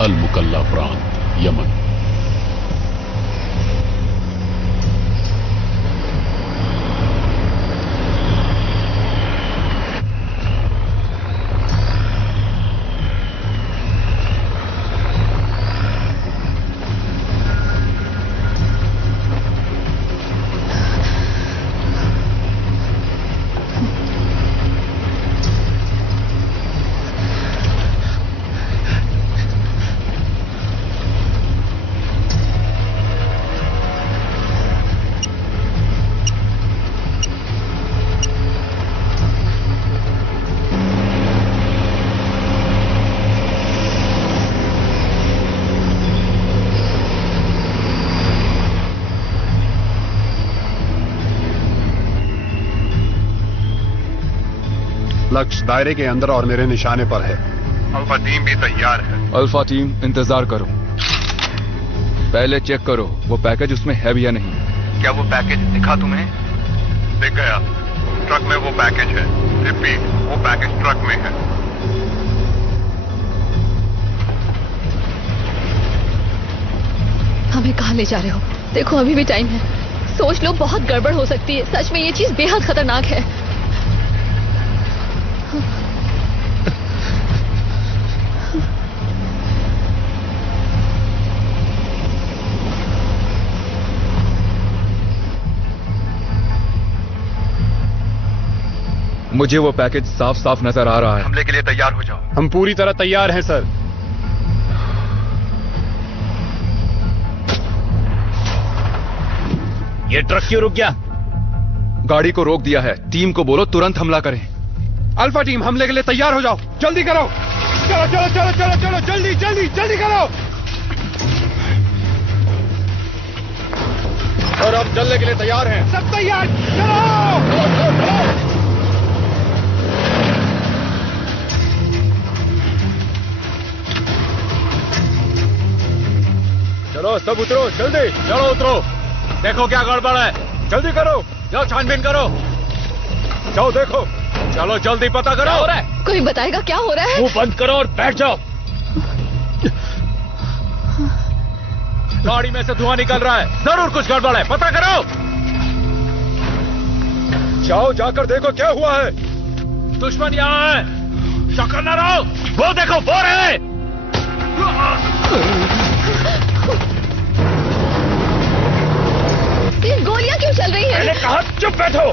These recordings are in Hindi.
अल मुकल्ला प्रांत, यमन। लक्ष्य दायरे के अंदर और मेरे निशाने पर है। अल्फा टीम भी तैयार है। अल्फा टीम इंतजार करो, पहले चेक करो वो पैकेज उसमें है भी या नहीं। क्या वो पैकेज दिखा तुम्हें? दिख गया, ट्रक में वो पैकेज है। रिपीट, वो पैकेज ट्रक में है। हमें कहाँ ले जा रहे हो? देखो अभी भी टाइम है, सोच लो, बहुत गड़बड़ हो सकती है। सच में ये चीज बेहद खतरनाक है। मुझे वो पैकेज साफ साफ नजर आ रहा है। हमले के लिए तैयार हो जाओ। हम पूरी तरह तैयार हैं सर। ये ट्रक क्यों रुक गया? गाड़ी को रोक दिया है। टीम को बोलो तुरंत हमला करें। अल्फा टीम हमले के लिए तैयार हो जाओ, जल्दी करो। चलो चलो चलो चलो चलो, जल्दी जल्दी जल्दी करो। और अब चलने के लिए तैयार हैं। सब तैयार, चलो। चलो सब उतरो, जल्दी चलो उतरो। देखो क्या गड़बड़ है, जल्दी करो। जाओ छानबीन करो, जाओ देखो। चलो जल्दी पता करो। हो रहा है? कोई बताएगा क्या हो रहा है? मुंह बंद करो और बैठ जाओ। गाड़ी में से धुआं निकल रहा है, जरूर कुछ गड़बड़ है, पता करो। जाओ जाकर देखो क्या हुआ है। दुश्मन यहाँ है, शक्कर न रहो। वो देखो, वो रहे। ये गोलियां क्यों चल रही हैं? मैंने कहा चुप बैठो।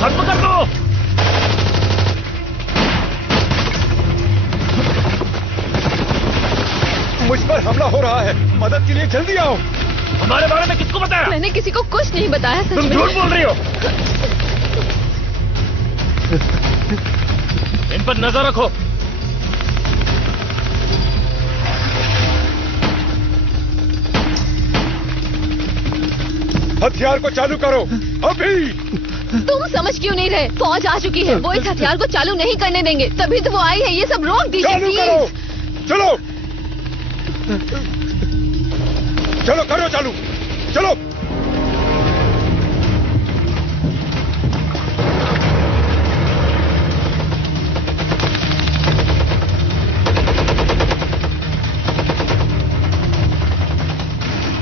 खत्म कर दो। मुझ पर हमला हो रहा है, मदद के लिए जल्दी आओ। हमारे बारे में किसको बताया? मैंने किसी को कुछ नहीं बताया। सच तुम में झूठ बोल रही हो। इन पर नजर रखो। हथियार को चालू करो अभी। तुम समझ क्यों नहीं रहे? फौज आ चुकी है, वो इस हथियार को चालू नहीं करने देंगे, तभी तो वो आई है। ये सब रोक दीजिए चालू प्लीज। करो, चलो चलो करो चालू, चलो।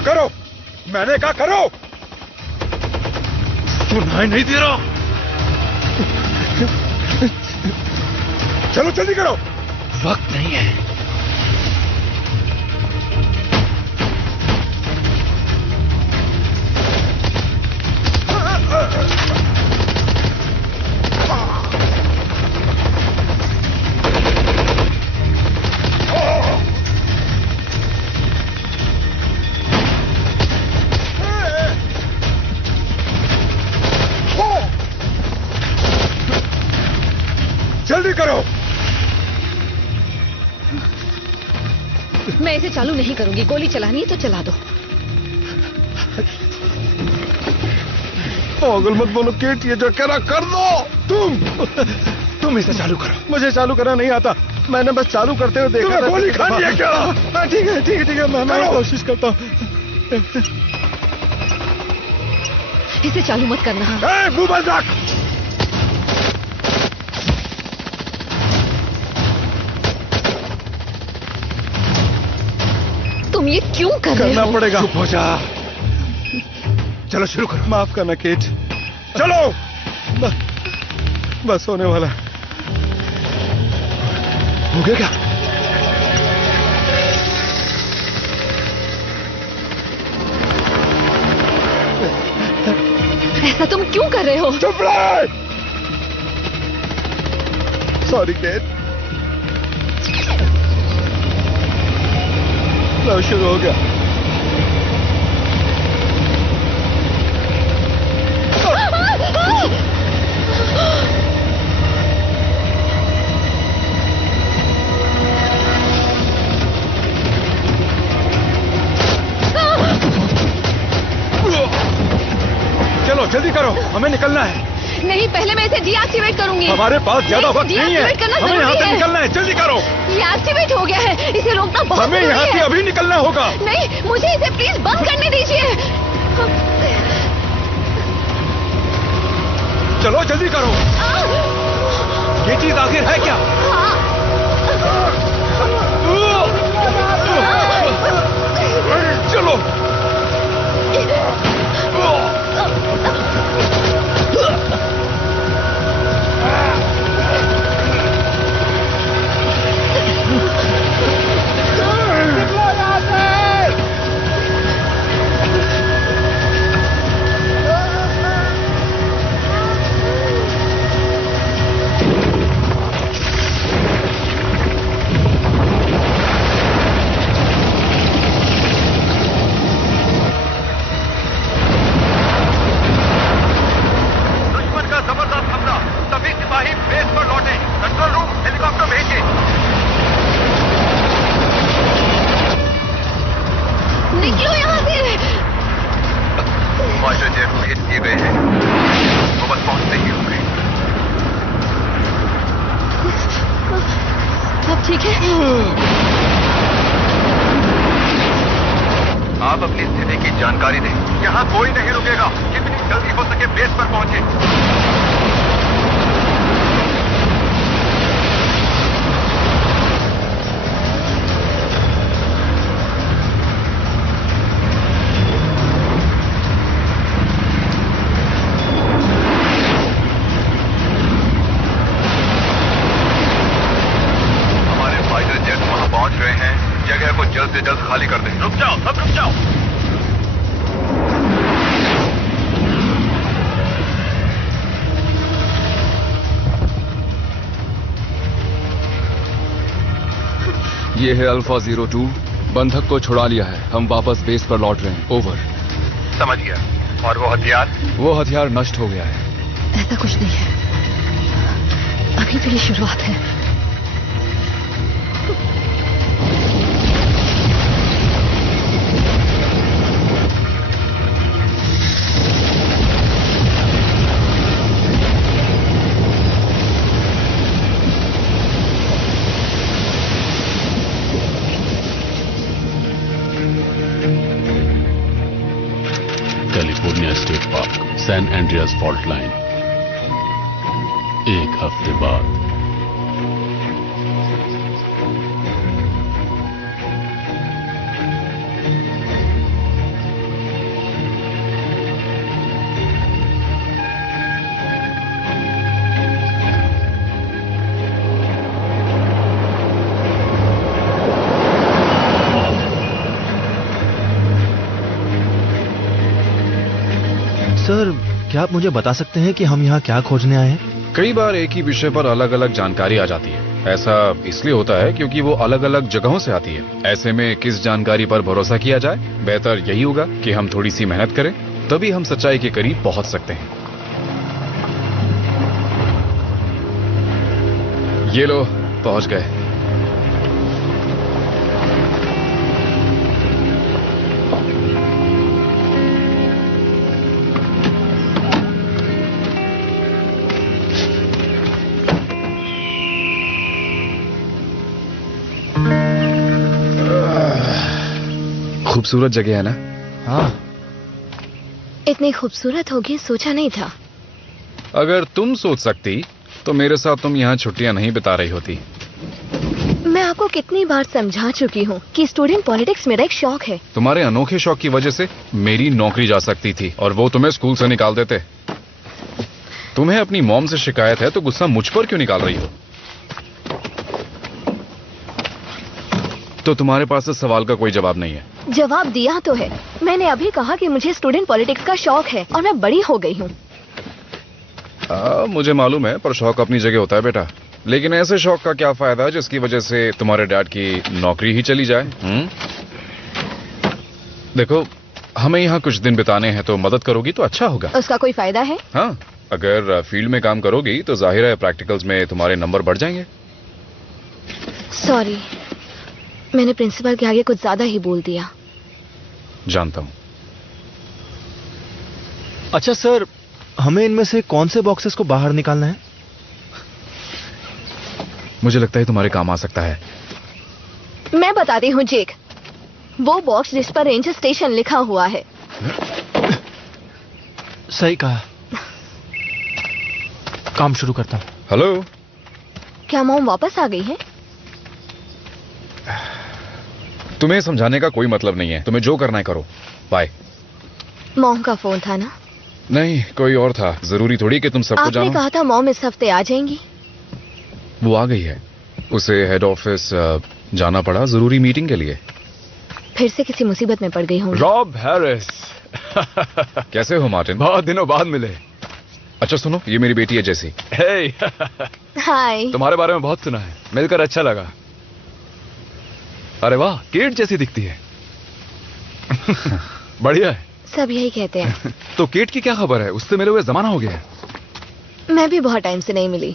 करो, मैंने कहा करो। सुनाई नहीं दे रहा। चलो जल्दी करो। वक्त नहीं है। जल्दी करो। मैं इसे चालू नहीं करूंगी। गोली चलानी है तो चला दो। पागल मत बोलो केट, ये जो कह रहा कर दो। तुम इसे चालू करो। मुझे चालू करना नहीं आता, मैंने बस चालू करते हुए देखा। तुम्हें गोली खानी है क्या? हाँ ठीक है ठीक है ठीक है, मैं कोशिश करता हूँ। इसे चालू मत करना। मुंह बंद रख। तुम ये क्यों कर रहे करना हो? पड़ेगा। चुप हो जा। चलो शुरू करो। माफ करना केट। चलो। बस होने वाला है। हो गया क्या? ऐसा तुम क्यों कर रहे हो? चुप रहे। Sorry cat. लो शुरू हो गया। चलो जल्दी करो, हमें निकलना है। नहीं, पहले मैं इसे डीएक्टिवेट करूंगी। हमारे पास ज्यादा नहीं, वक्त नहीं है। deactivate करना हमें यहाँ जरूरी से है। निकलना है, जल्दी करो। ये एक्टिवेट हो गया है, इसे रोकना बहुत हमें जरूरी यहाँ से है। अभी निकलना होगा। नहीं, मुझे इसे प्लीज बंद करने दीजिए। चलो जल्दी करो। ये चीज आखिर है क्या? चलो। दुश्मन का जबरदस्त हमला। सभी सिपाही बेस पर लौटे। कंट्रोल रूम हेलीकॉप्टर भेजिए। निकलो यहाँ से। फाइटर जेट भेज दिए गए हैं, वो बस पहुंचते ही होंगे। सब ठीक है? आप अपनी स्थिति की जानकारी दें। यहाँ कोई नहीं रुकेगा। जितनी जल्दी हो सके बेस पर पहुंचे। हमारे फाइटर जेट वहां पहुंच गए हैं। जगह को जल्द से जल्द खाली कर दें। रुक जाओ, सब रुक जाओ। ये है अल्फा 02, बंधक को छुड़ा लिया है। हम वापस बेस पर लौट रहे हैं। ओवर। समझ गया। और वो हथियार? वो हथियार नष्ट हो गया है। ऐसा कुछ नहीं है, अभी तो ये शुरुआत है। California state park, San Andreas fault line. एक हफ्ते बाद। सर, क्या आप मुझे बता सकते हैं कि हम यहाँ क्या खोजने आए हैं? कई बार एक ही विषय पर अलग अलग जानकारी आ जाती है। ऐसा इसलिए होता है क्योंकि वो अलग अलग जगहों से आती है। ऐसे में किस जानकारी पर भरोसा किया जाए? बेहतर यही होगा कि हम थोड़ी सी मेहनत करें, तभी हम सच्चाई के करीब पहुंच सकते हैं। ये लो, पहुंच गए। खूबसूरत जगह है ना? हाँ। इतनी खूबसूरत होगी सोचा नहीं था। अगर तुम सोच सकती तो मेरे साथ तुम यहाँ छुट्टियां नहीं बिता रही होती। मैं आपको कितनी बार समझा चुकी हूँ कि स्टूडेंट पॉलिटिक्स मेरा एक शौक है। तुम्हारे अनोखे शौक की वजह से मेरी नौकरी जा सकती थी और वो तुम्हें स्कूल से निकाल देते। तुम्हें अपनी मॉम से शिकायत है तो गुस्सा मुझ पर क्यों निकाल रही हो? तो तुम्हारे पास इस सवाल का कोई जवाब नहीं है। जवाब दिया तो है। मैंने अभी कहा कि मुझे स्टूडेंट पॉलिटिक्स का शौक है और मैं बड़ी हो गई हूँ। मुझे मालूम है, पर शौक अपनी जगह होता है बेटा। लेकिन ऐसे शौक का क्या फायदा जिसकी वजह से तुम्हारे डैड की नौकरी ही चली जाए? देखो, हमें यहाँ कुछ दिन बिताने हैं तो मदद करोगी तो अच्छा होगा। उसका कोई फायदा है? हाँ, अगर फील्ड में काम करोगी तो जाहिर है प्रैक्टिकल्स में तुम्हारे नंबर बढ़ जाएंगे। सॉरी, मैंने प्रिंसिपल के आगे कुछ ज्यादा ही बोल दिया। जानता हूँ। अच्छा सर, हमें इनमें से कौन से बॉक्सेस को बाहर निकालना है? मुझे लगता है तुम्हारे काम आ सकता है। मैं बताती हूँ जेक, वो बॉक्स जिस पर रेंजर स्टेशन लिखा हुआ है। सही कहा। काम शुरू करता हूँ। हेलो, क्या मॉम वापस आ गई है? तुम्हें समझाने का कोई मतलब नहीं है। तुम्हें जो करना है करो। बाय। मॉम का फोन था ना? नहीं, कोई और था। जरूरी थोड़ी कि तुम सबको आपने जानो। कहा था मॉम इस हफ्ते आ जाएंगी। वो आ गई है। उसे हेड ऑफिस जाना पड़ा जरूरी मीटिंग के लिए। फिर से किसी मुसीबत में पड़ गई हूँ। Rob Harris. कैसे हो मार्टिन? बहुत दिनों बाद मिले। अच्छा सुनो, ये मेरी बेटी है जेसी। हे। हाय। तुम्हारे बारे में बहुत सुना है, मिलकर अच्छा लगा। अरे वाह, केट जैसी दिखती है। बढ़िया है। सब यही कहते हैं। तो केट की क्या खबर है? उससे मिले हुए जमाना हो गया है। मैं भी बहुत टाइम से नहीं मिली।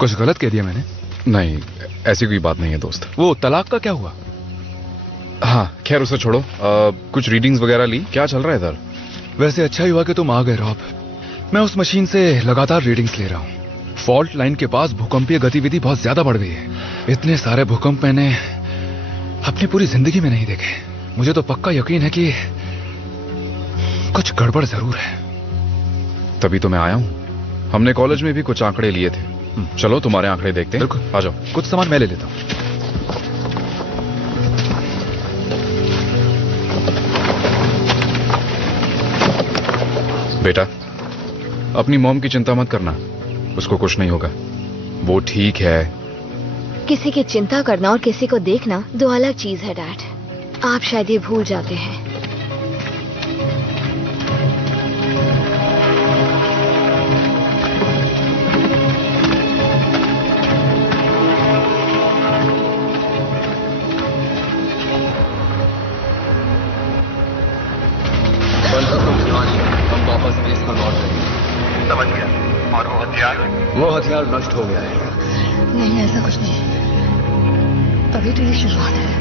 कुछ गलत कह दिया मैंने? नहीं, ऐसी कोई बात नहीं है दोस्त। वो तलाक का क्या हुआ? हाँ, खैर उसे छोड़ो। कुछ रीडिंग्स वगैरह ली? क्या चल रहा है इधर? वैसे अच्छा ही हुआ कि तुम आ गए रॉब। मैं उस मशीन से लगातार रीडिंग्स ले रहा हूँ। फॉल्ट लाइन के पास भूकंपीय गतिविधि बहुत ज्यादा बढ़ गई है। इतने सारे भूकंप मैंने अपनी पूरी जिंदगी में नहीं देखे। मुझे तो पक्का यकीन है कि कुछ गड़बड़ जरूर है। तभी तो मैं आया हूँ। हमने कॉलेज में भी कुछ आंकड़े लिए थे। चलो तुम्हारे आंकड़े देखते हैं। बिल्कुल। आ जाओ। कुछ सामान मैं ले लेता हूँ। बेटा, अपनी मॉम की चिंता मत करना। उसको कुछ नहीं होगा। वो ठीक है। किसी की चिंता करना और किसी को देखना दो अलग चीज है डैड। आप शायद ये भूल जाते हैं। हम वापस बेस पर लौट गए। समझ गया। और वो हथियार? वो हथियार नष्ट हो गया है। नहीं, ऐसा कुछ नहीं। अभी तो ये शुरुआत है।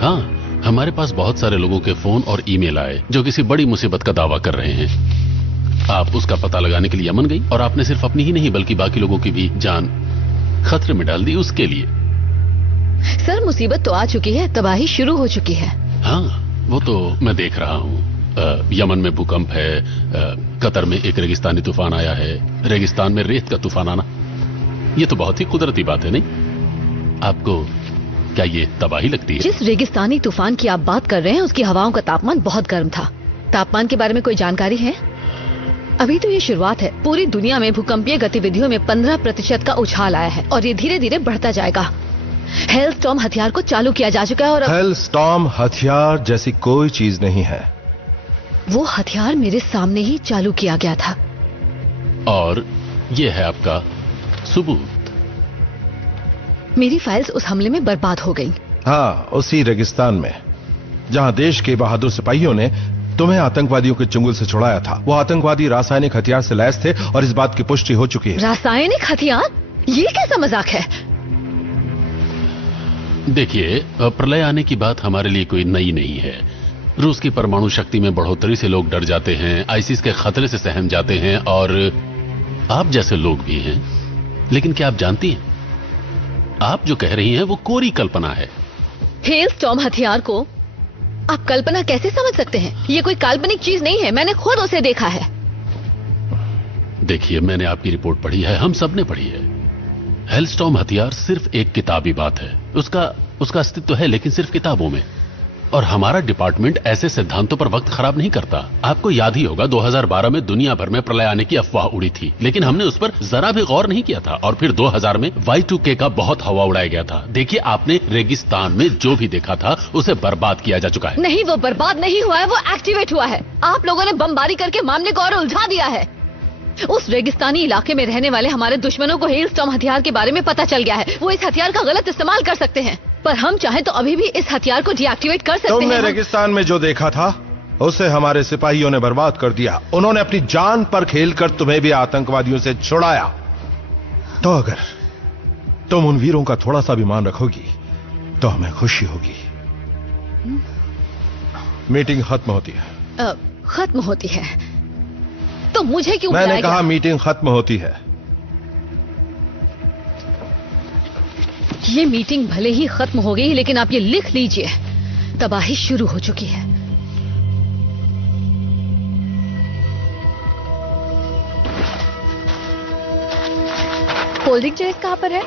हाँ, हमारे पास बहुत सारे लोगों के फोन और ईमेल आए जो किसी बड़ी मुसीबत का दावा कर रहे हैं। आप उसका पता लगाने के लिए यमन गई और आपने सिर्फ अपनी ही नहीं बल्कि बाकी लोगों की भी जान खतरे में डाल दी उसके लिए। सर, मुसीबत तो आ चुकी है, तबाही शुरू हो चुकी है। हाँ, वो तो मैं देख रहा हूँ। यमन में भूकंप है, कतर में एक रेगिस्तानी तूफान आया है, रेगिस्तान में रेत का तूफान आना, ये तो बहुत ही कुदरती बात है नहीं? आपको क्या ये तबाही लगती है? जिस रेगिस्तानी तूफान की आप बात कर रहे हैं उसकी हवाओं का तापमान बहुत गर्म था। तापमान के बारे में कोई जानकारी है? अभी तो ये शुरुआत है। पूरी दुनिया में भूकंपीय गतिविधियों में 15% का उछाल आया है और ये धीरे धीरे बढ़ता जाएगा। हेलस्टॉर्म हथियार को चालू किया जा चुका है और हेलस्टॉर्म हथियार जैसी कोई चीज नहीं है। वो हथियार मेरे सामने ही चालू किया गया था। और ये है आपका सबूत। मेरी फाइल्स उस हमले में बर्बाद हो गई। हाँ, उसी रेगिस्तान में जहां देश के बहादुर सिपाहियों ने तुम्हें आतंकवादियों के चंगुल से छुड़ाया था। वो आतंकवादी रासायनिक हथियार से लैस थे और इस बात की पुष्टि हो चुकी है। रासायनिक हथियार? ये कैसा मजाक है? देखिए, प्रलय आने की बात हमारे लिए कोई नई नहीं है। रूस की परमाणु शक्ति में बढ़ोतरी से लोग डर जाते हैं, आईसिस के खतरे से सहम जाते हैं और आप जैसे लोग भी हैं। लेकिन क्या आप जानती हैं, आप जो कह रही हैं वो कोरी कल्पना है। हेलस्टॉर्म हथियार को आप कल्पना कैसे समझ सकते हैं? ये कोई काल्पनिक चीज नहीं है, मैंने खुद उसे देखा है। देखिए, मैंने आपकी रिपोर्ट पढ़ी है, हम सब ने पढ़ी है। हेलस्टॉर्म हथियार सिर्फ एक किताबी बात है, उसका अस्तित्व है लेकिन सिर्फ किताबों में। और हमारा डिपार्टमेंट ऐसे सिद्धांतों पर वक्त खराब नहीं करता। आपको याद ही होगा 2012 में दुनिया भर में प्रलय आने की अफवाह उड़ी थी, लेकिन हमने उस पर जरा भी गौर नहीं किया था। और फिर 2000 में Y2K का बहुत हवा उड़ाया गया था। देखिए, आपने रेगिस्तान में जो भी देखा था उसे बर्बाद किया जा चुका है। नहीं, वो बर्बाद नहीं हुआ है, वो एक्टिवेट हुआ है। आप लोगों ने बमबारी करके मामले को और उलझा दिया है। उस रेगिस्तानी इलाके में रहने वाले हमारे दुश्मनों को हेलस्टॉर्म हथियार के बारे में पता चल गया है। वो इस हथियार का गलत इस्तेमाल कर सकते हैं, पर हम चाहें तो अभी भी इस हथियार को डीएक्टिवेट कर सकते हैं। तुमने रेगिस्तान में जो देखा था उसे हमारे सिपाहियों ने बर्बाद कर दिया। उन्होंने अपनी जान पर खेलकर तुम्हें भी आतंकवादियों से छुड़ाया। तो अगर तुम उन वीरों का थोड़ा सा भी मान रखोगी तो हमें खुशी होगी। मीटिंग खत्म होती है। खत्म होती है तो मुझे क्यों मैंने बुलाया कहा गया? मीटिंग खत्म होती है। ये मीटिंग भले ही खत्म हो गई, लेकिन आप ये लिख लीजिए, तबाही शुरू हो चुकी है। कोल्ड ड्रिंक जैस कहाँ पर है?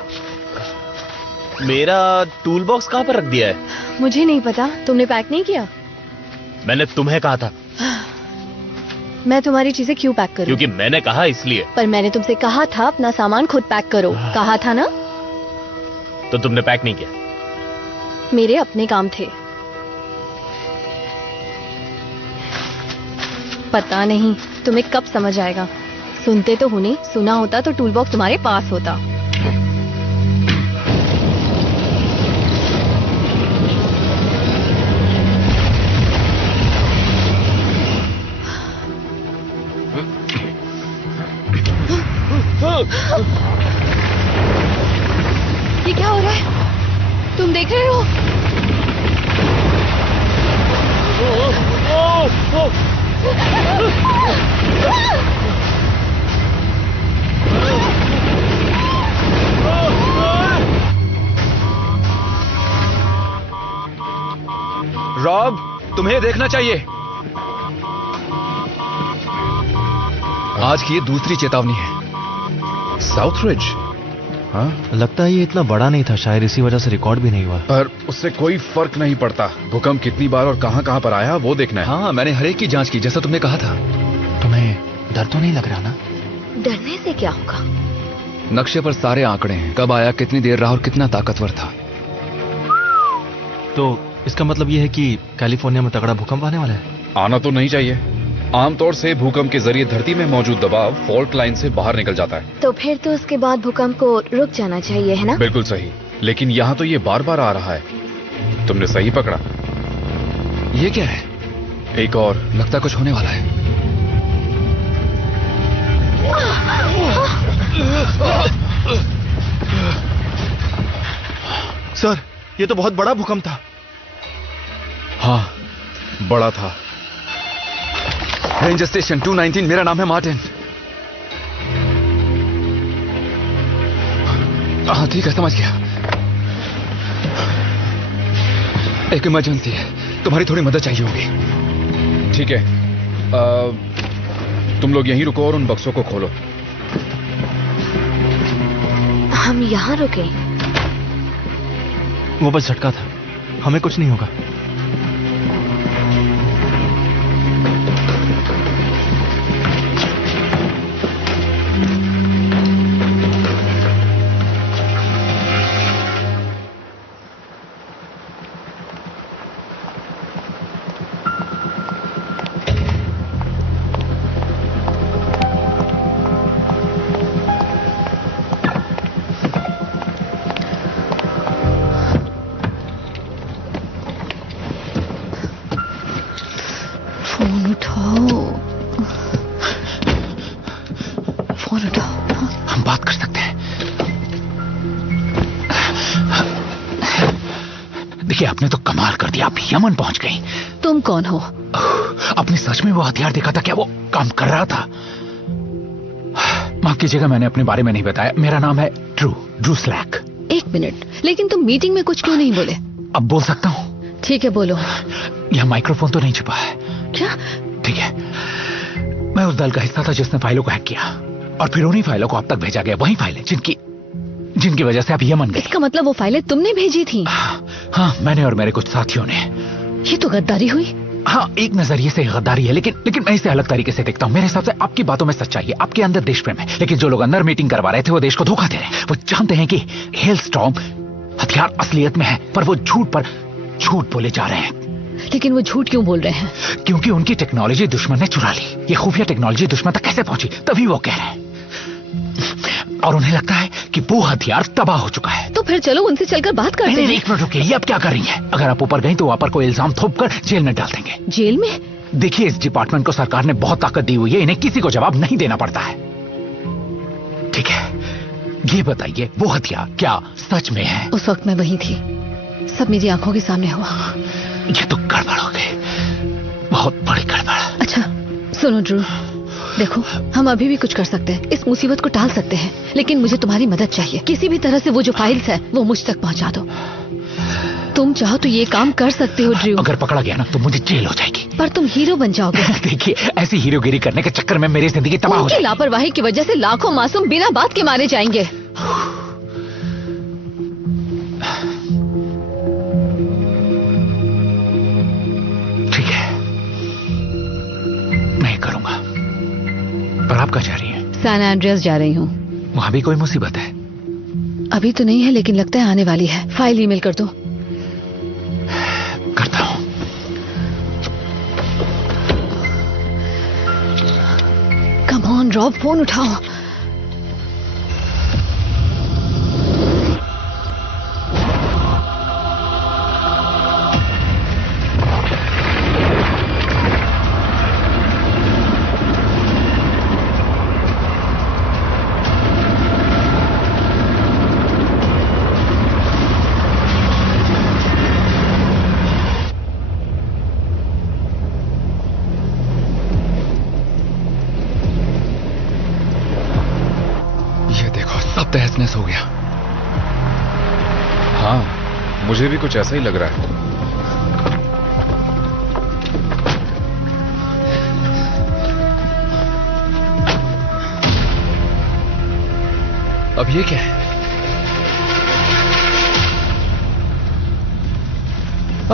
मेरा टूल बॉक्स कहाँ पर रख दिया है? मुझे नहीं पता, तुमने पैक नहीं किया? मैंने तुम्हें कहा था। मैं तुम्हारी चीजें क्यों पैक करूं? क्योंकि मैंने कहा इसलिए। पर मैंने तुमसे कहा था अपना सामान खुद पैक करो, कहा था ना? तो तुमने पैक नहीं किया? मेरे अपने काम थे। पता नहीं तुम्हें कब समझ आएगा। सुनते तो हो नहीं, सुना होता तो टूल बॉक्स तुम्हारे पास होता। ये क्या हो रहा है? तुम देख रहे हो? रॉब, तुम्हें देखना चाहिए। आज की ये दूसरी चेतावनी है। South ridge. हाँ, लगता है ये इतना बड़ा नहीं था, शायद इसी वजह से रिकॉर्ड भी नहीं हुआ। पर उससे कोई फर्क नहीं पड़ता। भूकंप कितनी बार और कहां कहां पर आया वो देखना है। हाँ, मैंने हर एक की जांच की जैसा तुमने कहा था। तुम्हें डर तो नहीं लग रहा ना? डरने से क्या होगा? नक्शे पर सारे आंकड़े हैं, कब आया, कितनी देर रहा और कितना ताकतवर था। तो इसका मतलब ये है कि कैलिफोर्निया में तगड़ा भूकंप आने वाला है? आना तो नहीं चाहिए। आमतौर से भूकंप के जरिए धरती में मौजूद दबाव फॉल्ट लाइन से बाहर निकल जाता है। तो फिर तो उसके बाद भूकंप को रुक जाना चाहिए, है ना? बिल्कुल सही, लेकिन यहाँ तो ये बार बार आ रहा है। तुमने सही पकड़ा। ये क्या है? एक और। लगता कुछ होने वाला है। सर, ये तो बहुत बड़ा भूकंप था। हाँ, बड़ा था। रेंजर स्टेशन 219, मेरा नाम है मार्टिन। हाँ ठीक है, समझ गया। एक इमरजेंसी है, तुम्हारी थोड़ी मदद चाहिए होगी। ठीक है, तुम लोग यहीं रुको और उन बक्सों को खोलो। हम यहाँ रुके? वो बस झटका था, हमें कुछ नहीं होगा। फोन उठाओ, फोन उठाओ। हम बात कर सकते हैं। देखिए, आपने तो कमाल कर दिया, आप यमन पहुंच गई। तुम कौन हो? आपने सच में वो हथियार देखा था क्या? वो काम कर रहा था? माफ कीजिएगा, मैंने अपने बारे में नहीं बताया। मेरा नाम है ड्रू स्लैक। एक मिनट, लेकिन तुम मीटिंग में कुछ क्यों नहीं बोले? अब बोल सकता हूँ? ठीक है, बोलो। यह माइक्रोफोन तो नहीं छुपा है? क्या? ठीक है, मैं उस दल का हिस्सा था जिसने फाइलों को हैक किया। और फिर उन्हीं फाइलों को आप तक भेजा गया, वही फाइलें जिनकी वजह से आप यमन गए। इसका मतलब वो फाइलें तुमने भेजी थी? हाँ, मैंने और मेरे कुछ साथियों ने। ये तो गद्दारी हुई। हाँ, एक नजरिए से गद्दारी है, लेकिन मैं इसे अलग तरीके से देखता हूँ। मेरे हिसाब से आपकी बातों में सच्चाई है, आपके अंदर देश प्रेम है, लेकिन जो लोग अंदर मीटिंग करवा रहे थे वो देश को धोखा दे रहे हैं। वो जानते हैं कि हेलस्टॉर्म हथियार असलियत में है, पर वो झूठ बोले जा रहे हैं। लेकिन वो झूठ क्यों बोल रहे हैं? क्योंकि उनकी टेक्नोलॉजी दुश्मन ने चुरा ली। ये खुफिया टेक्नोलॉजी दुश्मन तक कैसे पहुंची, तभी वो कह रहे हैं। और उन्हें लगता है कि वो हथियार तबाह हो चुका है। तो फिर चलो उनसे चलकर बात करते हैं। एक मिनट रुकिए, ये अब क्या कर रही हैं? अगर आप ऊपर गई तो वहां पर कोई इल्जाम थोप कर जेल में डाल देंगे। जेल में? देखिए, इस डिपार्टमेंट को सरकार ने बहुत ताकत दी हुई है, इन्हें किसी को जवाब नहीं देना पड़ता है। ठीक है, ये बताइए, वो हथियार क्या सच में है? उस वक्त मैं वहीं थी, सब मेरी आंखों के सामने हुआ। ये तो गड़बड़ हो गई, बहुत बड़ी गड़बड़। अच्छा सुनो ड्रू, देखो हम अभी भी कुछ कर सकते हैं, इस मुसीबत को टाल सकते हैं, लेकिन मुझे तुम्हारी मदद चाहिए। किसी भी तरह से वो जो फाइल्स है वो मुझ तक पहुंचा दो। तुम चाहो तो ये काम कर सकते हो ड्रू। अगर पकड़ा गया ना तो मुझे जेल हो जाएगी। पर तुम हीरो बन जाओगे। देखिए, ऐसी हीरोगिरी करने के चक्कर में मेरी जिंदगी तबाह हो जाएगी। लापरवाही की वजह से लाखों मासूम बिना बात के मारे जाएंगे। ठीक है, मैं करूंगा। पर आप कहाँ जा रही हैं? सैन एंड्रियास जा रही हूँ। वहां भी कोई मुसीबत है? अभी तो नहीं है, लेकिन लगता है आने वाली है। फाइल ईमेल कर दो। करता हूँ। कम ऑन रॉब, फोन उठाओ। तहस-नहस हो गया। हाँ, मुझे भी कुछ ऐसा ही लग रहा है। अब ये क्या है?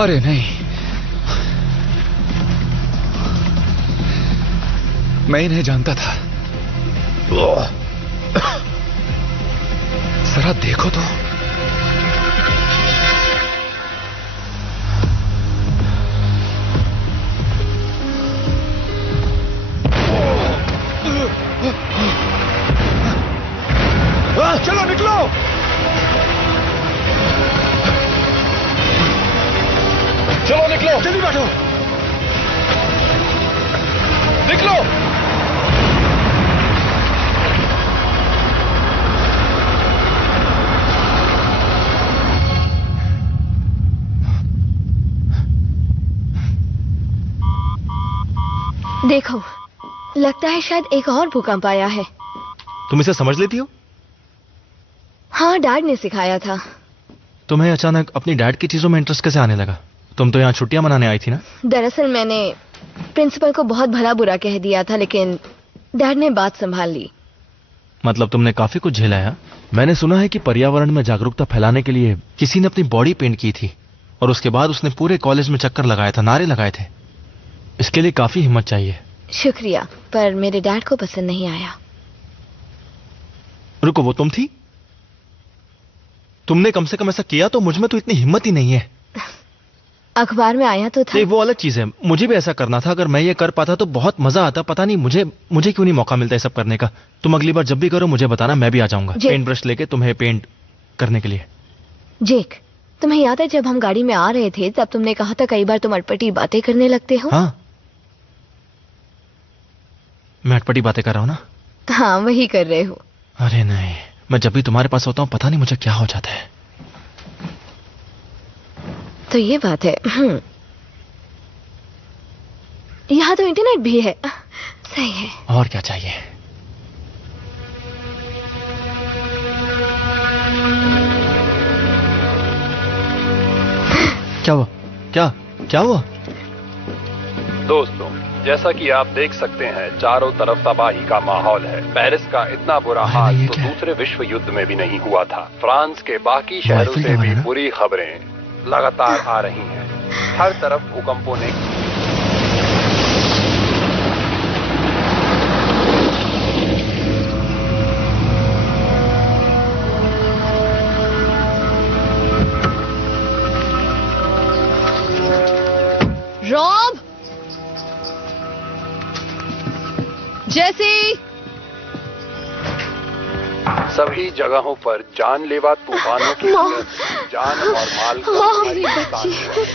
अरे नहीं, मैं इन्हें जानता था। जरा देखो तो, चलो निकलो। चलो निकलो, जल्दी बैठो, निकलो। देखो, लगता है शायद एक और भूकंप आया है। तुम इसे समझ लेती हो? हाँ, डैड ने सिखाया था। तुम्हें अचानक अपनी डैड की चीजों में इंटरेस्ट कैसे आने लगा? तुम तो यहाँ छुट्टियां मनाने आई थी ना? दरअसल मैंने प्रिंसिपल को बहुत भला बुरा कह दिया था, लेकिन डैड ने बात संभाल ली। मतलब तुमने काफी कुछ झेला है। मैंने सुना है कि पर्यावरण में जागरूकता फैलाने के लिए किसी ने अपनी बॉडी पेंट की थी और उसके बाद उसने पूरे कॉलेज में चक्कर लगाया था, नारे लगाए थे। इसके लिए काफी हिम्मत चाहिए। शुक्रिया, पर मेरे डैड को पसंद नहीं आया। रुको, वो तुम थी? तुमने कम से कम ऐसा किया तो? मुझ में तो इतनी हिम्मत ही नहीं है। अखबार में आया तो था। वो अलग चीज है, मुझे भी ऐसा करना था। अगर मैं ये कर पाता तो बहुत मजा आता। पता नहीं मुझे क्यों नहीं मौका मिलता है सब करने का। तुम अगली बार जब भी करो मुझे बताना, मैं भी आ जाऊंगा पेंट ब्रश लेके तुम्हें पेंट करने के लिए। जेक, तुम्हें याद है जब हम गाड़ी में आ रहे थे तब तुमने कहा था कई बार तुम अटपटी बातें करने लगते हो? हाँ, मैं अटपटी बातें कर रहा हूं ना? हाँ, वही कर रहे हो। अरे नहीं, मैं जब भी तुम्हारे पास होता हूं पता नहीं मुझे क्या हो जाता है। तो ये बात है। यहाँ तो इंटरनेट भी है। सही है। और क्या चाहिए? क्या हुआ? क्या हुआ? दोस्तों, जैसा कि आप देख सकते हैं चारों तरफ तबाही का माहौल है। पेरिस का इतना बुरा हाल तो दूसरे विश्व युद्ध में भी नहीं हुआ था। फ्रांस के बाकी शहरों से भी बुरी खबरें लगातार आ रही हैं। हर तरफ भूकंपों ने रॉब, जैसी सभी जगहों पर जानलेवा तूफानों की वजह से जान और माल का भारी नुकसान हुआ है।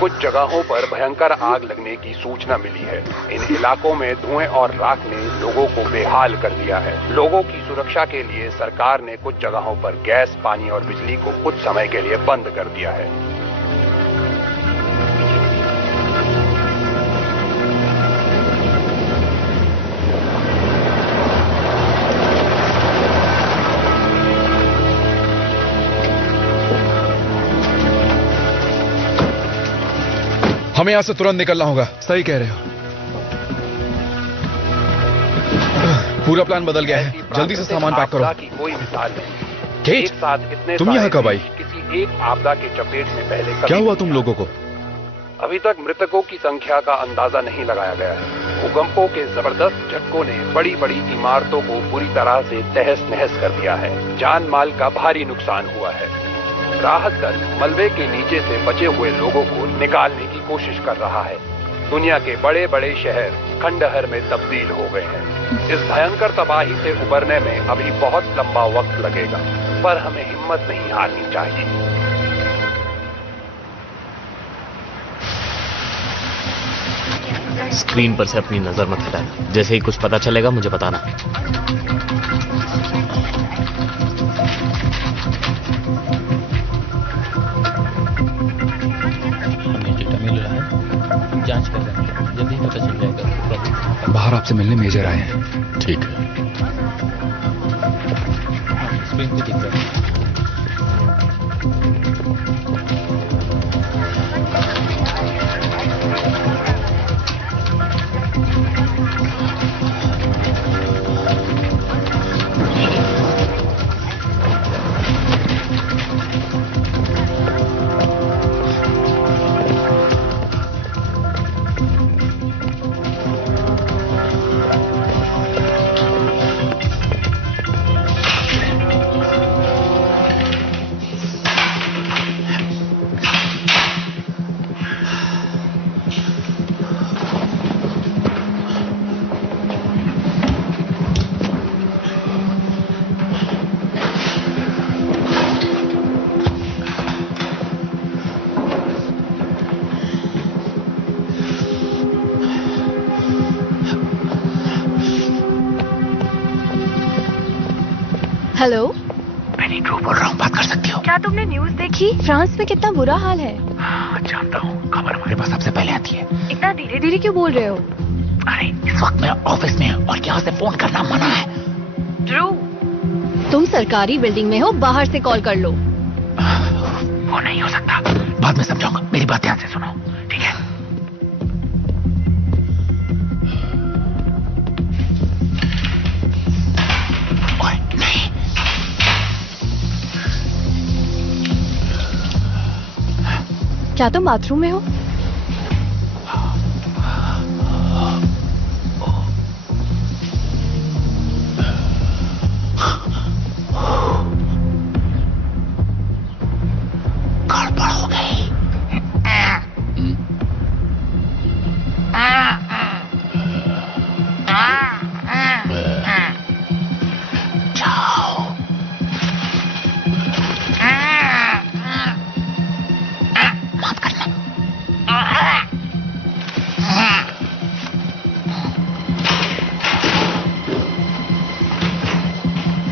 कुछ जगहों पर भयंकर आग लगने की सूचना मिली है। इन इलाकों में धुएं और राख ने लोगों को बेहाल कर दिया है। लोगों की सुरक्षा के लिए सरकार ने कुछ जगहों पर गैस, पानी और बिजली को कुछ समय के लिए बंद कर दिया है। हमें यहां से तुरंत निकलना होगा। सही कह रहे हो। पूरा प्लान बदल गया है। जल्दी से सामान पैक करो। की कोई मिसाल नहीं। केट, एक साथ इतने तुम यहाँ कब आई? किसी एक आपदा के चपेट में पहले कभी क्या हुआ नहीं तुम आया। लोगों को? अभी तक मृतकों की संख्या का अंदाजा नहीं लगाया गया है। भूकंपों के जबरदस्त झटकों ने बड़ी बड़ी इमारतों को पूरी तरह से तहस नहस कर दिया है। जान माल का भारी नुकसान हुआ है। राहत दल मलबे के नीचे से बचे हुए लोगों को निकालने की कोशिश कर रहा है। दुनिया के बड़े बड़े शहर खंडहर में तब्दील हो गए हैं। इस भयंकर तबाही से उबरने में अभी बहुत लंबा वक्त लगेगा, पर हमें हिम्मत नहीं हारनी चाहिए। स्क्रीन पर से अपनी नजर मत हटाना। जैसे ही कुछ पता चलेगा मुझे बताना। जांच कर रहे हैं, जल्दी पता चल जाएगा। बाहर आपसे मिलने मेजर आए हैं। ठीक है। स्क्रीन पे दिख रहा है। हेलो, मैं नीटू बोल रहा हूँ, बात कर सकती हो? क्या तुमने न्यूज़ देखी? फ्रांस में कितना बुरा हाल है। जानता हूँ, खबर हमारे पास सबसे पहले आती है। इतना धीरे धीरे क्यों बोल रहे हो? अरे इस वक्त मैं ऑफिस में हूँ और यहाँ से फोन करना मना है। ड्रू, तुम सरकारी बिल्डिंग में हो, बाहर से कॉल कर लो। वो नहीं हो सकता, बाद में समझाऊंगा। मेरी बात ध्यान से सुनो, ठीक है? नहीं, क्या तुम बाथरूम में हो? गड़बड़ हो गई। जाओ। मत करना।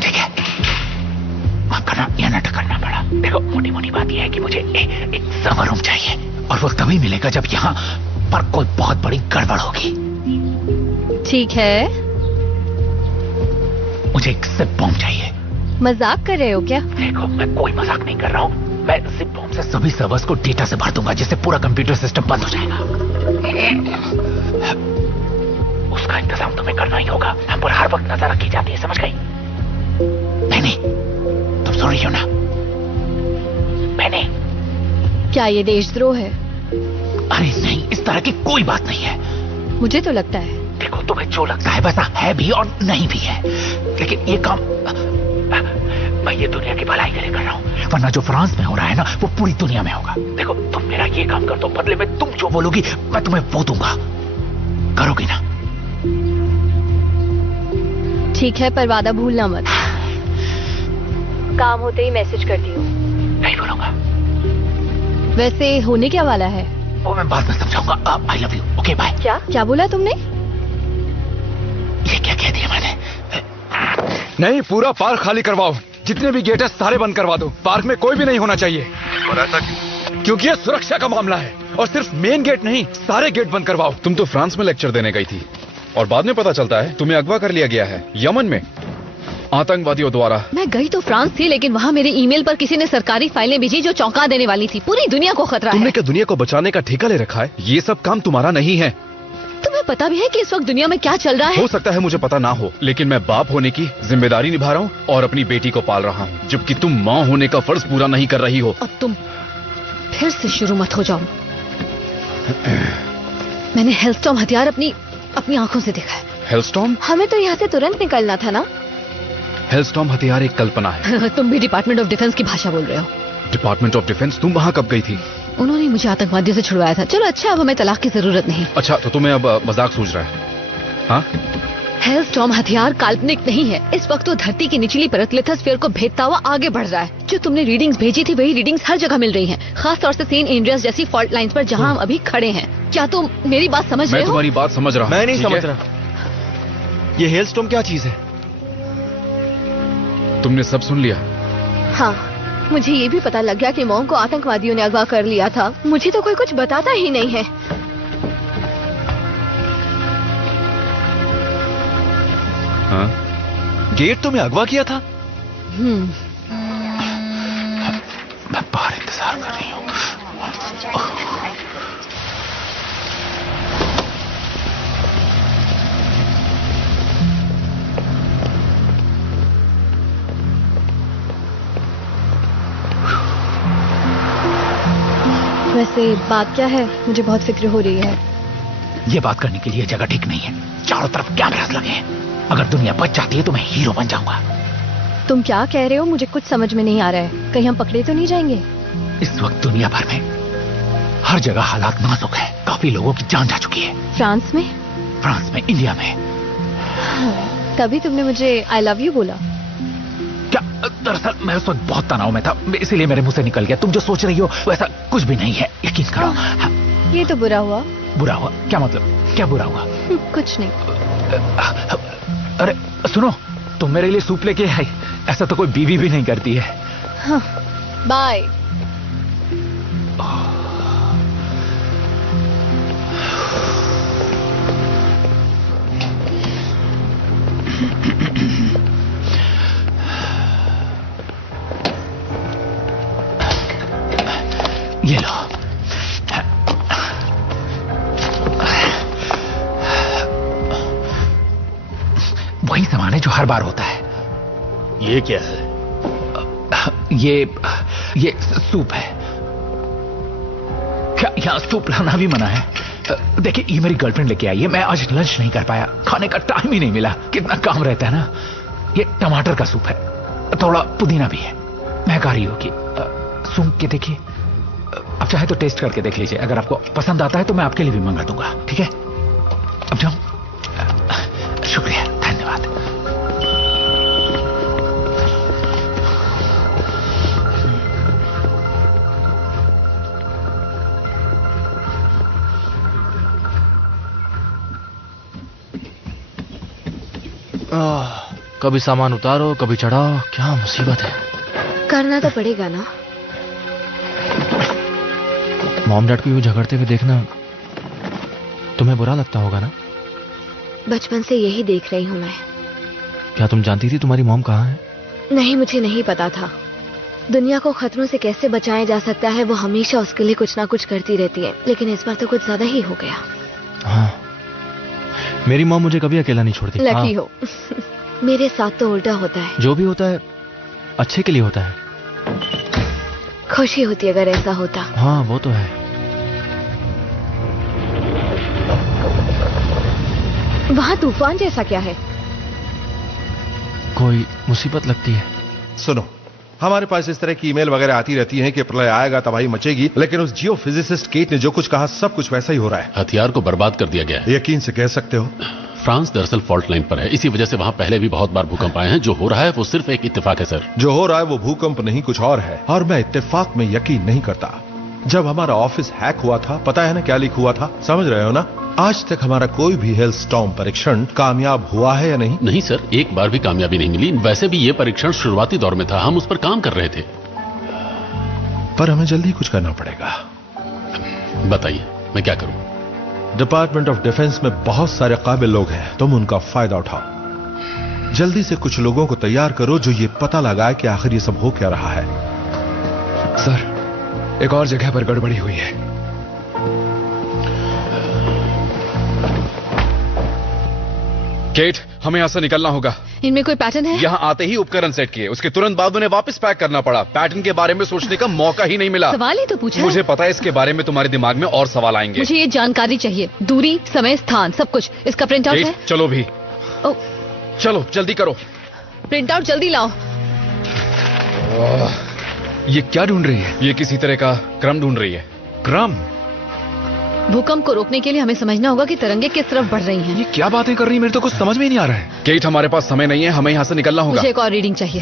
ठीक है, मत करना। यह नाटक करना पड़ा। देखो, मोटी मोटी बात यह है कि मुझे एक सर्वर रूम चाहिए, और वो तभी मिलेगा जब यहाँ पर कोई बहुत बड़ी गड़बड़ होगी। ठीक है। मुझे एक जिप बॉम्ब चाहिए। मजाक कर रहे हो क्या? देखो, मैं कोई मजाक नहीं कर रहा हूँ। मैं जिप बॉम्ब से सभी सर्वर्स को डेटा से भर दूंगा, जिससे पूरा कंप्यूटर सिस्टम बंद हो जाएगा। उसका इंतजाम तुम्हें करना ही होगा। हम पर हर वक्त नजर रखी जाती है, समझ गई? बहनी, तुम सुन रही हो ना? बहनी, क्या ये देशद्रोह है? अरे नहीं, इस तरह की कोई बात नहीं है। मुझे तो लगता है। देखो, तुम्हें जो लगता है वैसा है भी और नहीं भी है, लेकिन ये काम मैं ये दुनिया की भलाई के लिए कर रहा हूँ, वरना जो फ्रांस में हो रहा है ना, वो पूरी दुनिया में होगा। देखो, तुम मेरा ये काम कर दो, बदले में तुम जो बोलोगी मैं तुम्हें वो दूंगा। करोगी ना? ठीक है, पर वादा भूलना मत। काम होते ही मैसेज करती हूँ। नहीं बोलूंगा। वैसे होने क्या वाला है? वो मैं बाद में समझाऊंगा। I love you. Okay, bye. क्या बोला तुमने? ये क्या कह दिया मैंने? नहीं, पूरा पार्क खाली करवाओ। जितने भी गेट है सारे बंद करवा दो। पार्क में कोई भी नहीं होना चाहिए। और ऐसा क्यों? क्योंकि ये सुरक्षा का मामला है, और सिर्फ मेन गेट नहीं, सारे गेट बंद करवाओ। तुम तो फ्रांस में लेक्चर देने गई थी और बाद में पता चलता है तुम्हें अगवा कर लिया गया है यमन में आतंकवादियों द्वारा। मैं गई तो फ्रांस थी, लेकिन वहाँ मेरे ईमेल पर किसी ने सरकारी फाइलें भेजी जो चौंका देने वाली थी। पूरी दुनिया को खतरा तुमने है। क्या दुनिया को बचाने का ठेका ले रखा है? ये सब काम तुम्हारा नहीं है। तुम्हें पता भी है कि इस वक्त दुनिया में क्या चल रहा है? हो सकता है मुझे पता ना हो, लेकिन मैं बाप होने की जिम्मेदारी निभा रहा हूँ और अपनी बेटी को पाल रहा हूँ, जबकि तुम माँ होने का फर्ज पूरा नहीं कर रही हो। अब तुम फिर से शुरू मत हो जाओ। मैंने हेलस्टॉर्म हथियार अपनी आंखों से देखा है। हेलस्टॉर्म? हमें तो यहाँ से तुरंत निकलना था ना। हेलस्टॉर्म हथियार एक कल्पना है। तुम भी डिपार्टमेंट ऑफ डिफेंस की भाषा बोल रहे हो। Department of defence? तुम वहाँ कब गई थी? उन्होंने मुझे आतंकवादियों से छुड़वाया था। चलो अच्छा, अब हमें तलाक की जरूरत नहीं। अच्छा, तो तुम्हें अब मजाक सूझ रहा है? हाँ? हेलस्टॉर्म हथियार काल्पनिक नहीं है। इस वक्त वो धरती की निचली परत लिथोस्फीयर को भेदता हुआ आगे बढ़ रहा है। जो तुमने रीडिंग्स भेजी थी वही रीडिंग्स हर जगह मिल रही हैं, खास तौर से सेंट एंड्रियास जैसी फॉल्ट लाइंस पर, जहां हम अभी खड़े हैं। क्या तुम मेरी बात समझ रहे हो? मैं तुम्हारी बात समझ रहा हूँ। मैं नहीं समझ रहा। ये हेलस्टॉर्म क्या चीज है? तुमने सब सुन लिया? हाँ, मुझे ये भी पता लग गया कि मॉम को आतंकवादियों ने अगवा कर लिया था। मुझे तो कोई कुछ बताता ही नहीं है। हाँ? गेट तुम्हें अगवा किया था? मैं बाहर इंतजार कर रही हूँ। वैसे बात क्या है? मुझे बहुत फिक्र हो रही है। ये बात करने के लिए जगह ठीक नहीं है। चारों तरफ कैमरास लगे हैं। अगर दुनिया बच जाती है तो मैं हीरो बन जाऊंगा। तुम क्या कह रहे हो? मुझे कुछ समझ में नहीं आ रहा है। कहीं हम पकड़े तो नहीं जाएंगे? इस वक्त दुनिया भर में हर जगह हालात नाजुक है। काफी लोगों की जान जा चुकी है। फ्रांस में? फ्रांस में, इंडिया में। तभी तुमने मुझे आई लव यू बोला। क्या? दरअसल मैं उस वक्त बहुत तनाव में था, इसीलिए मेरे मुंह से निकल गया। तुम जो सोच रही हो वैसा कुछ भी नहीं है, यकीन करो। हाँ। ये तो बुरा हुआ। बुरा हुआ? क्या मतलब? क्या बुरा हुआ? कुछ नहीं। अरे सुनो, तुम मेरे लिए सूप लेके आई। ऐसा तो कोई बीवी भी नहीं करती है। हाँ, बाय। ये लो। वही सामान है जो हर बार होता है। ये क्या है? ये सूप है। क्या यहाँ सूप लाना भी मना है? देखिए, ये मेरी गर्लफ्रेंड लेके आई है। मैं आज लंच नहीं कर पाया, खाने का टाइम ही नहीं मिला। कितना काम रहता है ना। ये टमाटर का सूप है, थोड़ा पुदीना भी है। महकारी होगी, सूंघ के देखिए। अब चाहे तो टेस्ट करके देख लीजिए। अगर आपको पसंद आता है तो मैं आपके लिए भी मंगा दूंगा। ठीक है? अब जाऊं? शुक्रिया, धन्यवाद। कभी सामान उतारो, कभी चढ़ाओ, क्या मुसीबत है। करना तो पड़ेगा ना। मॉम डैड को यूं झगड़ते हुए देखना तुम्हें बुरा लगता होगा ना? बचपन से यही देख रही हूँ मैं। क्या तुम जानती थी तुम्हारी मॉम कहाँ है? नहीं, मुझे नहीं पता था। दुनिया को खतरों से कैसे बचाया जा सकता है वो हमेशा उसके लिए कुछ ना कुछ करती रहती है, लेकिन इस बार तो कुछ ज्यादा ही हो गया। हाँ, मेरी माँ मुझे कभी अकेला नहीं छोड़ती। लकी हो। मेरे साथ तो उल्टा होता है। जो भी होता है अच्छे के लिए होता है। खुशी होती अगर ऐसा होता। हाँ वो तो है। वहाँ तूफान जैसा क्या है? कोई मुसीबत लगती है। सुनो, हमारे पास इस तरह की ईमेल वगैरह आती रहती हैं कि प्रलय आएगा, तबाही मचेगी, लेकिन उस जियो फिजिसिस्ट केट ने जो कुछ कहा सब कुछ वैसा ही हो रहा है। हथियार को बर्बाद कर दिया गया है। यकीन से कह सकते हो? फ्रांस दरअसल फॉल्ट लाइन पर है, इसी वजह से वहां पहले भी बहुत बार भूकंप आए हैं। जो हो रहा है वो सिर्फ एक इत्तेफाक है सर। जो हो रहा है वो भूकंप नहीं कुछ और है, और मैं इत्तेफाक में यकीन नहीं करता। जब हमारा ऑफिस हैक हुआ था, पता है ना क्या लीक हुआ था? समझ रहे हो ना? आज तक हमारा कोई भी हेल स्टॉर्म परीक्षण कामयाब हुआ है या नहीं? नहीं सर, एक बार भी कामयाबी नहीं मिली। वैसे भी ये परीक्षण शुरुआती दौर में था, हम उस पर काम कर रहे थे। पर हमें जल्दी कुछ करना पड़ेगा। बताइए मैं क्या करूं? डिपार्टमेंट ऑफ डिफेंस में बहुत सारे काबिल लोग हैं, तुम उनका फायदा उठाओ। जल्दी से कुछ लोगों को तैयार करो जो ये पता लगाए कि आखिर ये सब हो क्या रहा है। सर, एक और जगह पर गड़बड़ी हुई है। केट, हमें यहां से निकलना होगा। इनमें कोई पैटर्न है? यहाँ आते ही उपकरण सेट किए, उसके तुरंत बाद उन्हें वापस पैक करना पड़ा। पैटर्न के बारे में सोचने का मौका ही नहीं मिला। सवाल ही तो पूछा। मुझे पता है इसके बारे में तुम्हारे दिमाग में और सवाल आएंगे। मुझे ये जानकारी चाहिए, दूरी, समय, स्थान, सब कुछ। इसका प्रिंट आउट है? चलो भी। चलो जल्दी करो। प्रिंट आउट जल्दी लाओ। ये क्या ढूंढ रही है? ये किसी तरह का क्रम ढूंढ रही है। क्रम? भूकंप को रोकने के लिए हमें समझना होगा कि तरंगे किस तरफ बढ़ रही हैं। ये क्या बातें कर रही है? मेरे तो कुछ समझ में ही नहीं आ रहा है। केट, हमारे पास समय नहीं है, हमें यहाँ से निकलना होगा। मुझे एक और रीडिंग चाहिए।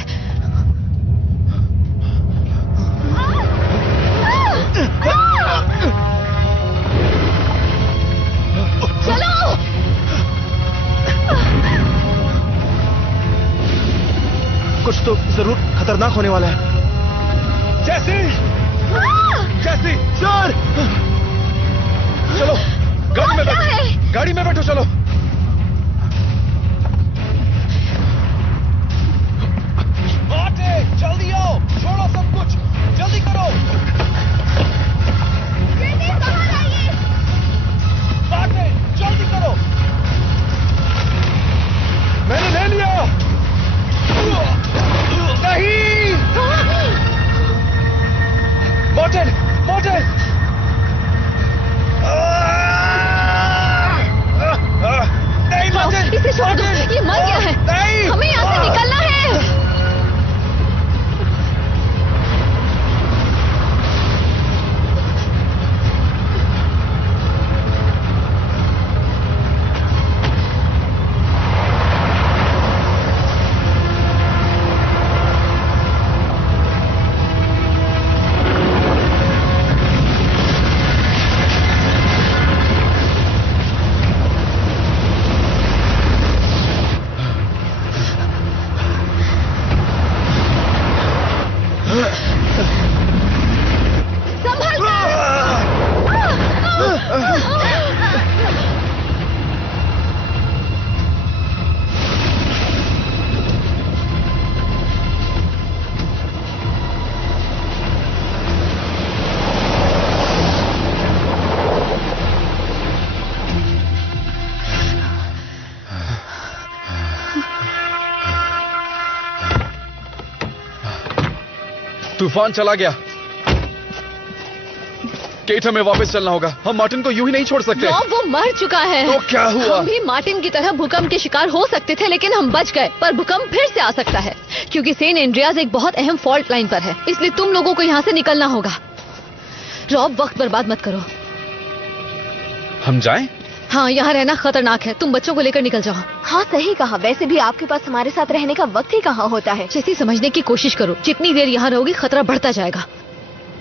चलो। कुछ तो जरूर खतरनाक होने वाला है। जैसी! जैसी! सर! चलो गाड़ी में बैठो। गाड़ी में बैठो, चलो। जल्दी आओ, छोड़ो सब कुछ, जल्दी करो। जल्दी करो। मैंने ले लिया। नहीं। Morton, Morton. नहीं मॉर्टिन, इसे छोड़ दो, ये मर गया है। नहीं, हमें यहाँ से निकलना है। तूफान चला गया। केट, हमें वापस चलना होगा। हम मार्टिन को यूं ही नहीं छोड़ सकते। वो मर चुका है। तो क्या हुआ? हम भी मार्टिन की तरह भूकंप के शिकार हो सकते थे, लेकिन हम बच गए। पर भूकंप फिर से आ सकता है, क्योंकि सेंट एंड्रियास एक बहुत अहम फॉल्ट लाइन पर है। इसलिए तुम लोगों को यहाँ से निकलना होगा। रॉब, वक्त बर्बाद मत करो। हम जाएं? हाँ, यहाँ रहना खतरनाक है। तुम बच्चों को लेकर निकल जाओ। हाँ सही कहा। वैसे भी आपके पास हमारे साथ रहने का वक्त ही कहाँ होता है। जैसे समझने की कोशिश करो, जितनी देर यहाँ रहोगी खतरा बढ़ता जाएगा।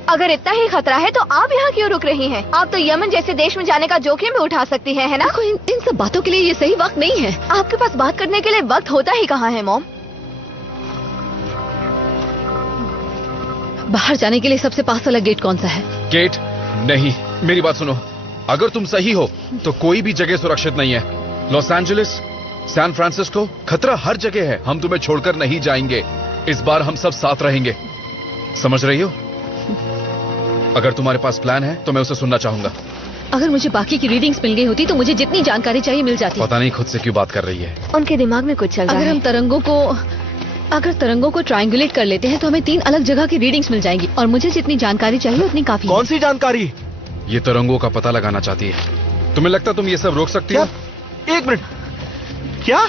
अगर इतना ही खतरा है तो आप यहाँ क्यों रुक रही हैं? आप तो यमन जैसे देश में जाने का जोखिम भी उठा सकती हैं, है ना? इन सब बातों के लिए ये सही वक्त नहीं है। आपके पास बात करने के लिए वक्त होता ही कहाँ है मॉम? बाहर जाने के लिए सबसे पास वाला गेट कौन सा है? गेट नहीं, मेरी बात सुनो। अगर तुम सही हो तो कोई भी जगह सुरक्षित नहीं है। लॉस एंजलिस, सैन फ्रांसिस्को, खतरा हर जगह है। हम तुम्हें छोड़कर नहीं जाएंगे। इस बार हम सब साथ रहेंगे, समझ रही हो? अगर तुम्हारे पास प्लान है तो मैं उसे सुनना चाहूंगा। अगर मुझे बाकी की रीडिंग्स मिल गई होती तो मुझे जितनी जानकारी चाहिए मिल जाती। पता नहीं खुद से क्यों बात कर रही है। उनके दिमाग में कुछ चल रहा है। अगर तरंगों को ट्रायंगुलेट कर लेते हैं तो हमें 3 अलग जगह की रीडिंग्स मिल जाएंगी और मुझे जितनी जानकारी चाहिए उतनी काफी। कौन सी जानकारी? ये तरंगों का पता लगाना चाहती है। तुम्हें लगता तुम ये सब रोक सकती हो? एक मिनट, क्या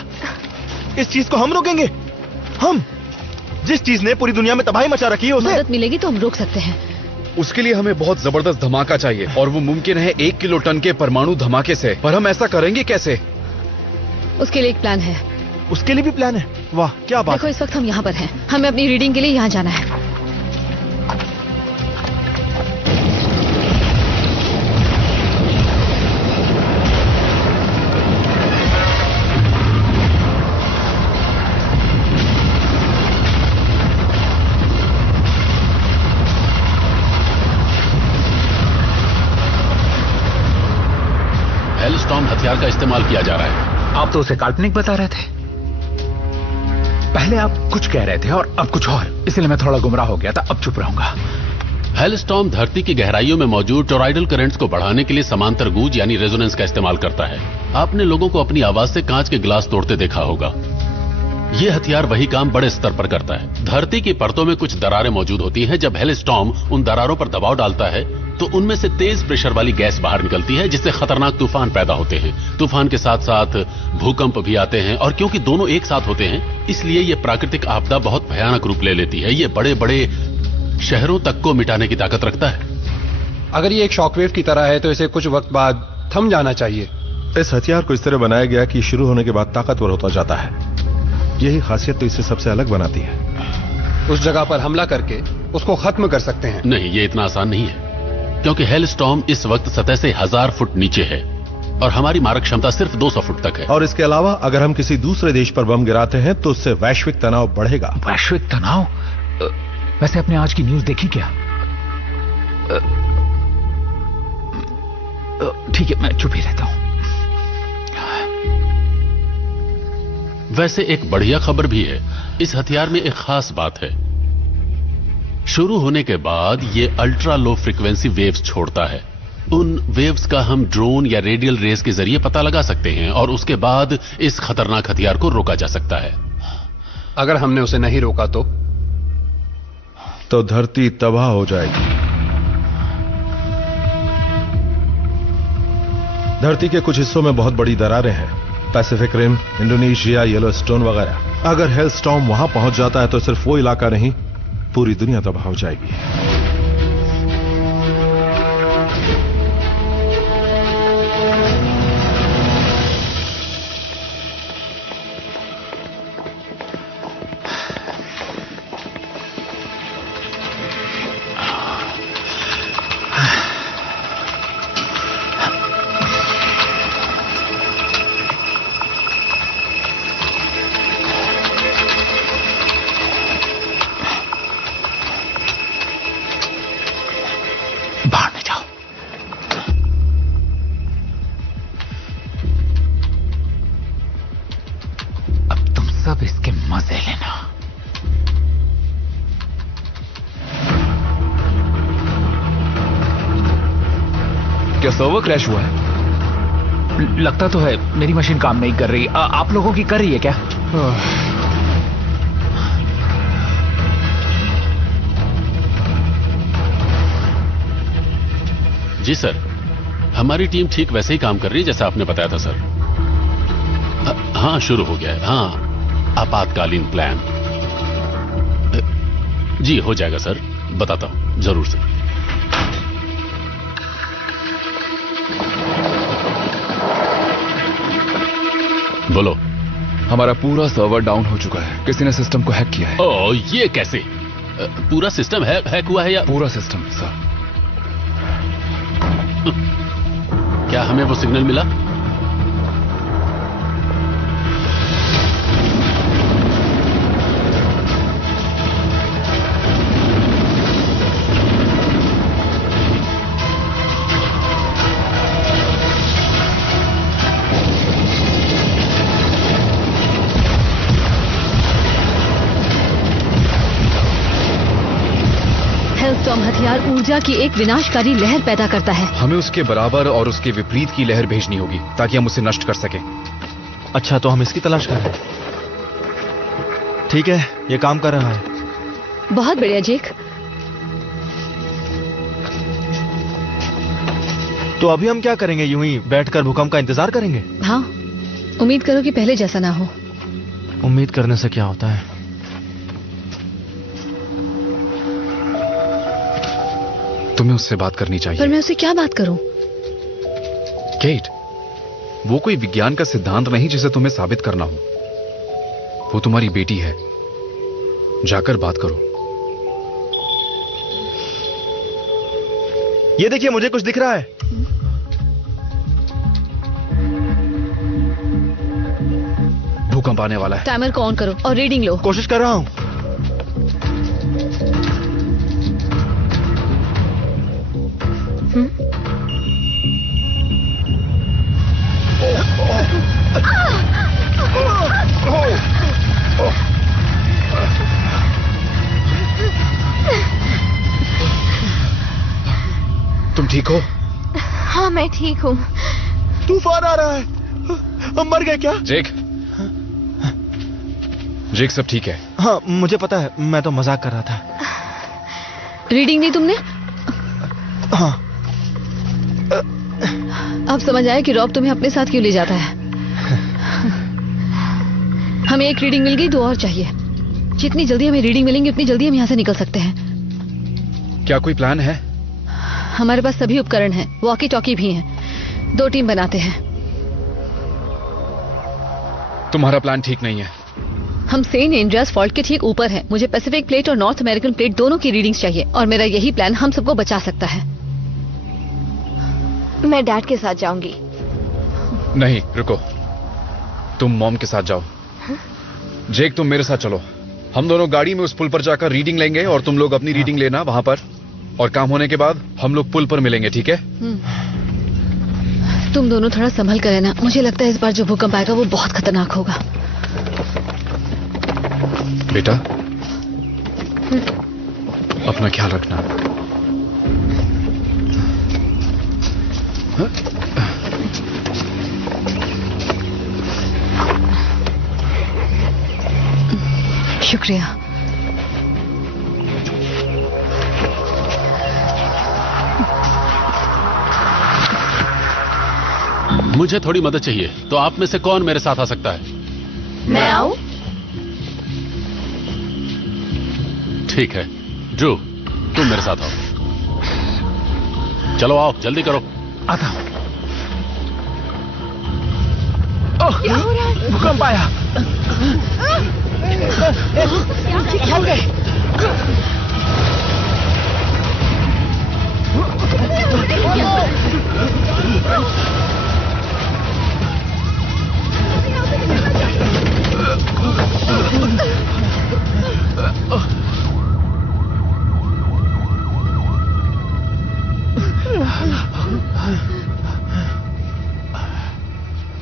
इस चीज को हम रोकेंगे? हम जिस चीज ने पूरी दुनिया में तबाही मचा रखी है उसे? मदद मिलेगी तो हम रोक सकते हैं। उसके लिए हमें बहुत जबरदस्त धमाका चाहिए और वो मुमकिन है 1 किलो टन के परमाणु धमाके से। पर हम ऐसा करेंगे कैसे? उसके लिए एक प्लान है। उसके लिए भी प्लान है? वाह क्या बात। देखो इस वक्त हम यहाँ पर हैं, हमें अपनी रीडिंग के लिए यहाँ जाना है। हेलस्टॉर्म हथियार का इस्तेमाल किया जा रहा है। आप तो उसे काल्पनिक बता रहे थे। पहले आप कुछ कह रहे थे और अब कुछ और, इसलिए मैं थोड़ा गुमराह हो गया था। अब चुप रहूंगा। हेलस्टॉर्म धरती की गहराइयों में मौजूद टॉरॉइडल करंट्स को बढ़ाने के लिए समांतर गूंज यानी रेजोनेंस का इस्तेमाल करता है। आपने लोगों को अपनी आवाज से कांच के गिलास तोड़ते देखा होगा। ये हथियार वही काम बड़े स्तर पर करता है। धरती की परतों में कुछ दरारें मौजूद होती हैं। जब हेलस्टॉर्म उन दरारों पर दबाव डालता है तो उनमें से तेज प्रेशर वाली गैस बाहर निकलती है, जिससे खतरनाक तूफान पैदा होते हैं। तूफान के साथ साथ भूकंप भी आते हैं और क्योंकि दोनों एक साथ होते हैं इसलिए ये प्राकृतिक आपदा बहुत भयानक रूप ले लेती है। ये बड़े बड़े शहरों तक को मिटाने की ताकत रखता है। अगर ये एक शॉकवेव की तरह है तो इसे कुछ वक्त बाद थम जाना चाहिए। इस हथियार को इस तरह बनाया गया कि शुरू होने के बाद ताकतवर होता जाता है। यही खासियत तो इसे सबसे अलग बनाती है। उस जगह पर हमला करके उसको खत्म कर सकते हैं। नहीं, ये इतना आसान नहीं है क्योंकि हेलस्टॉर्म इस वक्त सतह से 1000 फुट नीचे है और हमारी मारक क्षमता सिर्फ 200 फुट तक है। और इसके अलावा अगर हम किसी दूसरे देश पर बम गिराते हैं तो उससे वैश्विक तनाव बढ़ेगा। वैश्विक तनाव? वैसे आपने आज की न्यूज देखी क्या? ठीक है, मैं चुप ही रहता हूं। वैसे एक बढ़िया खबर भी है। इस हथियार में एक खास बात है। शुरू होने के बाद ये अल्ट्रा लो फ्रीक्वेंसी वेव्स छोड़ता है। उन वेव्स का हम ड्रोन या रेडियल रेस के जरिए पता लगा सकते हैं और उसके बाद इस खतरनाक हथियार को रोका जा सकता है। अगर हमने उसे नहीं रोका तो धरती तबाह हो जाएगी। धरती के कुछ हिस्सों में बहुत बड़ी दरारें हैं, पैसिफिक रिम, इंडोनेशिया, येलोस्टोन वगैरह। अगर हेलस्टॉर्म वहां पहुंच जाता है तो सिर्फ वो इलाका नहीं, पूरी दुनिया तबाह हो जाएगी। बाहर में जाओ। अब तुम सब इसके मजे लेना। क्या सर्वर क्रैश हुआ है? लगता तो है मेरी मशीन काम नहीं कर रही। आप लोगों की कर रही है क्या? जी सर, हमारी टीम ठीक वैसे ही काम कर रही है जैसा आपने बताया था सर। हाँ, शुरू हो गया है। हाँ, आपातकालीन प्लान। जी हो जाएगा सर, बताता हूं जरूर सर। बोलो। हमारा पूरा सर्वर डाउन हो चुका है। किसी ने सिस्टम को हैक किया है। ओ, ये कैसे? पूरा सिस्टम हैक हुआ है या? पूरा सिस्टम सर। क्या हमें वो सिग्नल मिला? हेलस्टॉर्म हथियार हजार ऊर्जा की एक विनाशकारी लहर पैदा करता है। हमें उसके बराबर और उसके विपरीत की लहर भेजनी होगी ताकि हम उसे नष्ट कर सकें। अच्छा, तो हम इसकी तलाश कर रहे हैं। ठीक है, ये काम कर रहा है। बहुत बढ़िया जेक। तो अभी हम क्या करेंगे? यूं ही बैठकर भूकंप का इंतजार करेंगे? हाँ, उम्मीद करो कि पहले जैसा ना हो। उम्मीद करने से क्या होता है? तुम्हें उससे बात करनी चाहिए। पर मैं उससे क्या बात करूं? केट, वो कोई विज्ञान का सिद्धांत नहीं जिसे तुम्हें साबित करना हो। वो तुम्हारी बेटी है, जाकर बात करो। ये देखिए, मुझे कुछ दिख रहा है। भूकंप आने वाला है। टाइमर को ऑन करो और रीडिंग लो। कोशिश कर रहा हूं। तुम ठीक हो? हाँ, मैं ठीक हूँ। तूफान आ रहा है। हम मर गए क्या? जेक, जेक सब ठीक है? हाँ, मुझे पता है, मैं तो मजाक कर रहा था। रीडिंग दी तुमने? हाँ। अब समझ आया कि रॉब तुम्हें अपने साथ क्यों ले जाता है। हमें एक रीडिंग मिल गई, 2 और चाहिए। जितनी जल्दी हमें रीडिंग मिलेंगी उतनी जल्दी हम यहाँ से निकल सकते हैं। क्या कोई प्लान है? हमारे पास सभी उपकरण हैं, वॉकी टॉकी भी हैं। 2 टीम बनाते हैं। तुम्हारा प्लान ठीक नहीं है। हम सेंट एंड्रियास फॉल्ट के ठीक ऊपर हैं। मुझे पैसिफिक प्लेट और नॉर्थ अमेरिकन प्लेट दोनों की रीडिंग्स चाहिए और मेरा यही प्लान हम सबको बचा सकता है। मैं डैड के साथ जाऊंगी। नहीं, रुको, तुम मॉम के साथ जाओ। जेक, तुम मेरे साथ चलो। हम दोनों गाड़ी में उस पुल पर जाकर रीडिंग लेंगे और तुम लोग अपनी रीडिंग लेना वहां पर, और काम होने के बाद हम लोग पुल पर मिलेंगे, ठीक है? तुम दोनों थोड़ा संभल कर रहना। मुझे लगता है इस बार जो भूकंप आएगा वो बहुत खतरनाक होगा। बेटा, अपना ख्याल रखना। शुक्रिया। मुझे थोड़ी मदद चाहिए, तो आप में से कौन मेरे साथ आ सकता है? मैं आऊं? ठीक है, ड्रू, तुम मेरे साथ आओ। चलो आओ, जल्दी करो। आता हूं। भूकंप आया।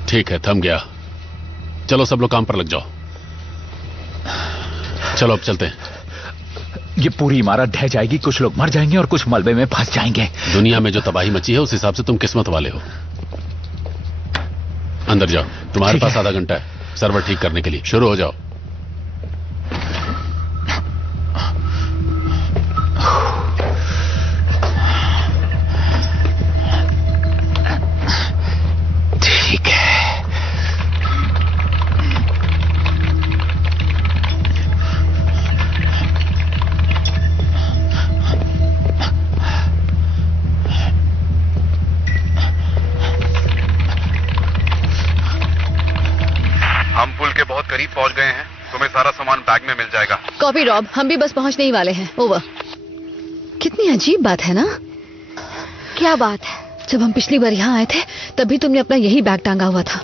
ठीक है, थम गया। चलो सब लोग काम पर लग जाओ। चलो अब चलते हैं। ये पूरी इमारत ढह जाएगी, कुछ लोग मर जाएंगे और कुछ मलबे में फंस जाएंगे। दुनिया में जो तबाही मची है उस हिसाब से तुम किस्मत वाले हो। अंदर जाओ, तुम्हारे पास आधा घंटा है सर्वर ठीक करने के लिए। शुरू हो जाओ। ठीक है। हम पुल के बहुत करीब पहुंच गए हैं। तुम्हें सारा सामान बैग में मिल जाएगा। कॉपी रॉब, हम भी बस पहुंचने ही वाले हैं। ओवर। कितनी अजीब बात है ना? क्या बात है? जब हम पिछली बार यहाँ आए थे तभी तुमने अपना यही बैग टांगा हुआ था।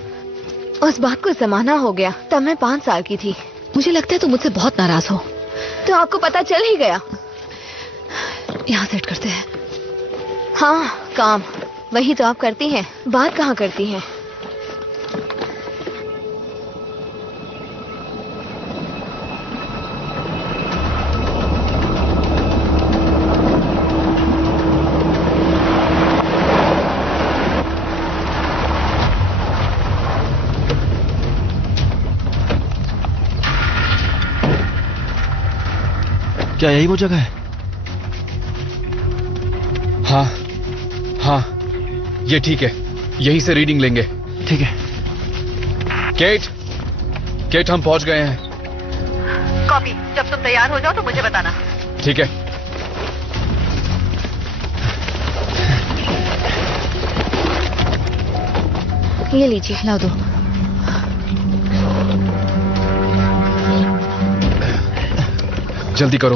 उस बात को जमाना हो गया, तब मैं 5 साल की थी। मुझे लगता है तुम मुझसे बहुत नाराज हो। तो आपको पता चल ही गया। यहाँ सेट करते हैं। हाँ, काम वही तो आप करती हैं, बात कहाँ करती हैं? क्या यही वो जगह है? हाँ हाँ, ये ठीक है, यहीं से रीडिंग लेंगे। ठीक है। केट हम पहुंच गए हैं। कॉपी। जब तुम तैयार हो जाओ तो मुझे बताना। ठीक है। ये लीजिए, ला दो। जल्दी करो।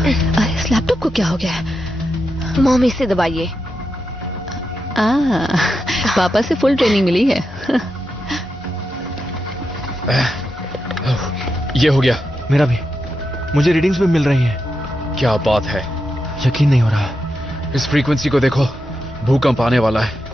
अरे इस लैपटॉप को क्या हो गया है? मॉम इसे दबाइए। पापा से फुल ट्रेनिंग मिली है। ये हो गया। मेरा भी। मुझे रीडिंग्स भी मिल रही हैं। क्या बात है, यकीन नहीं हो रहा। इस फ्रीक्वेंसी को देखो, भूकंप आने वाला है।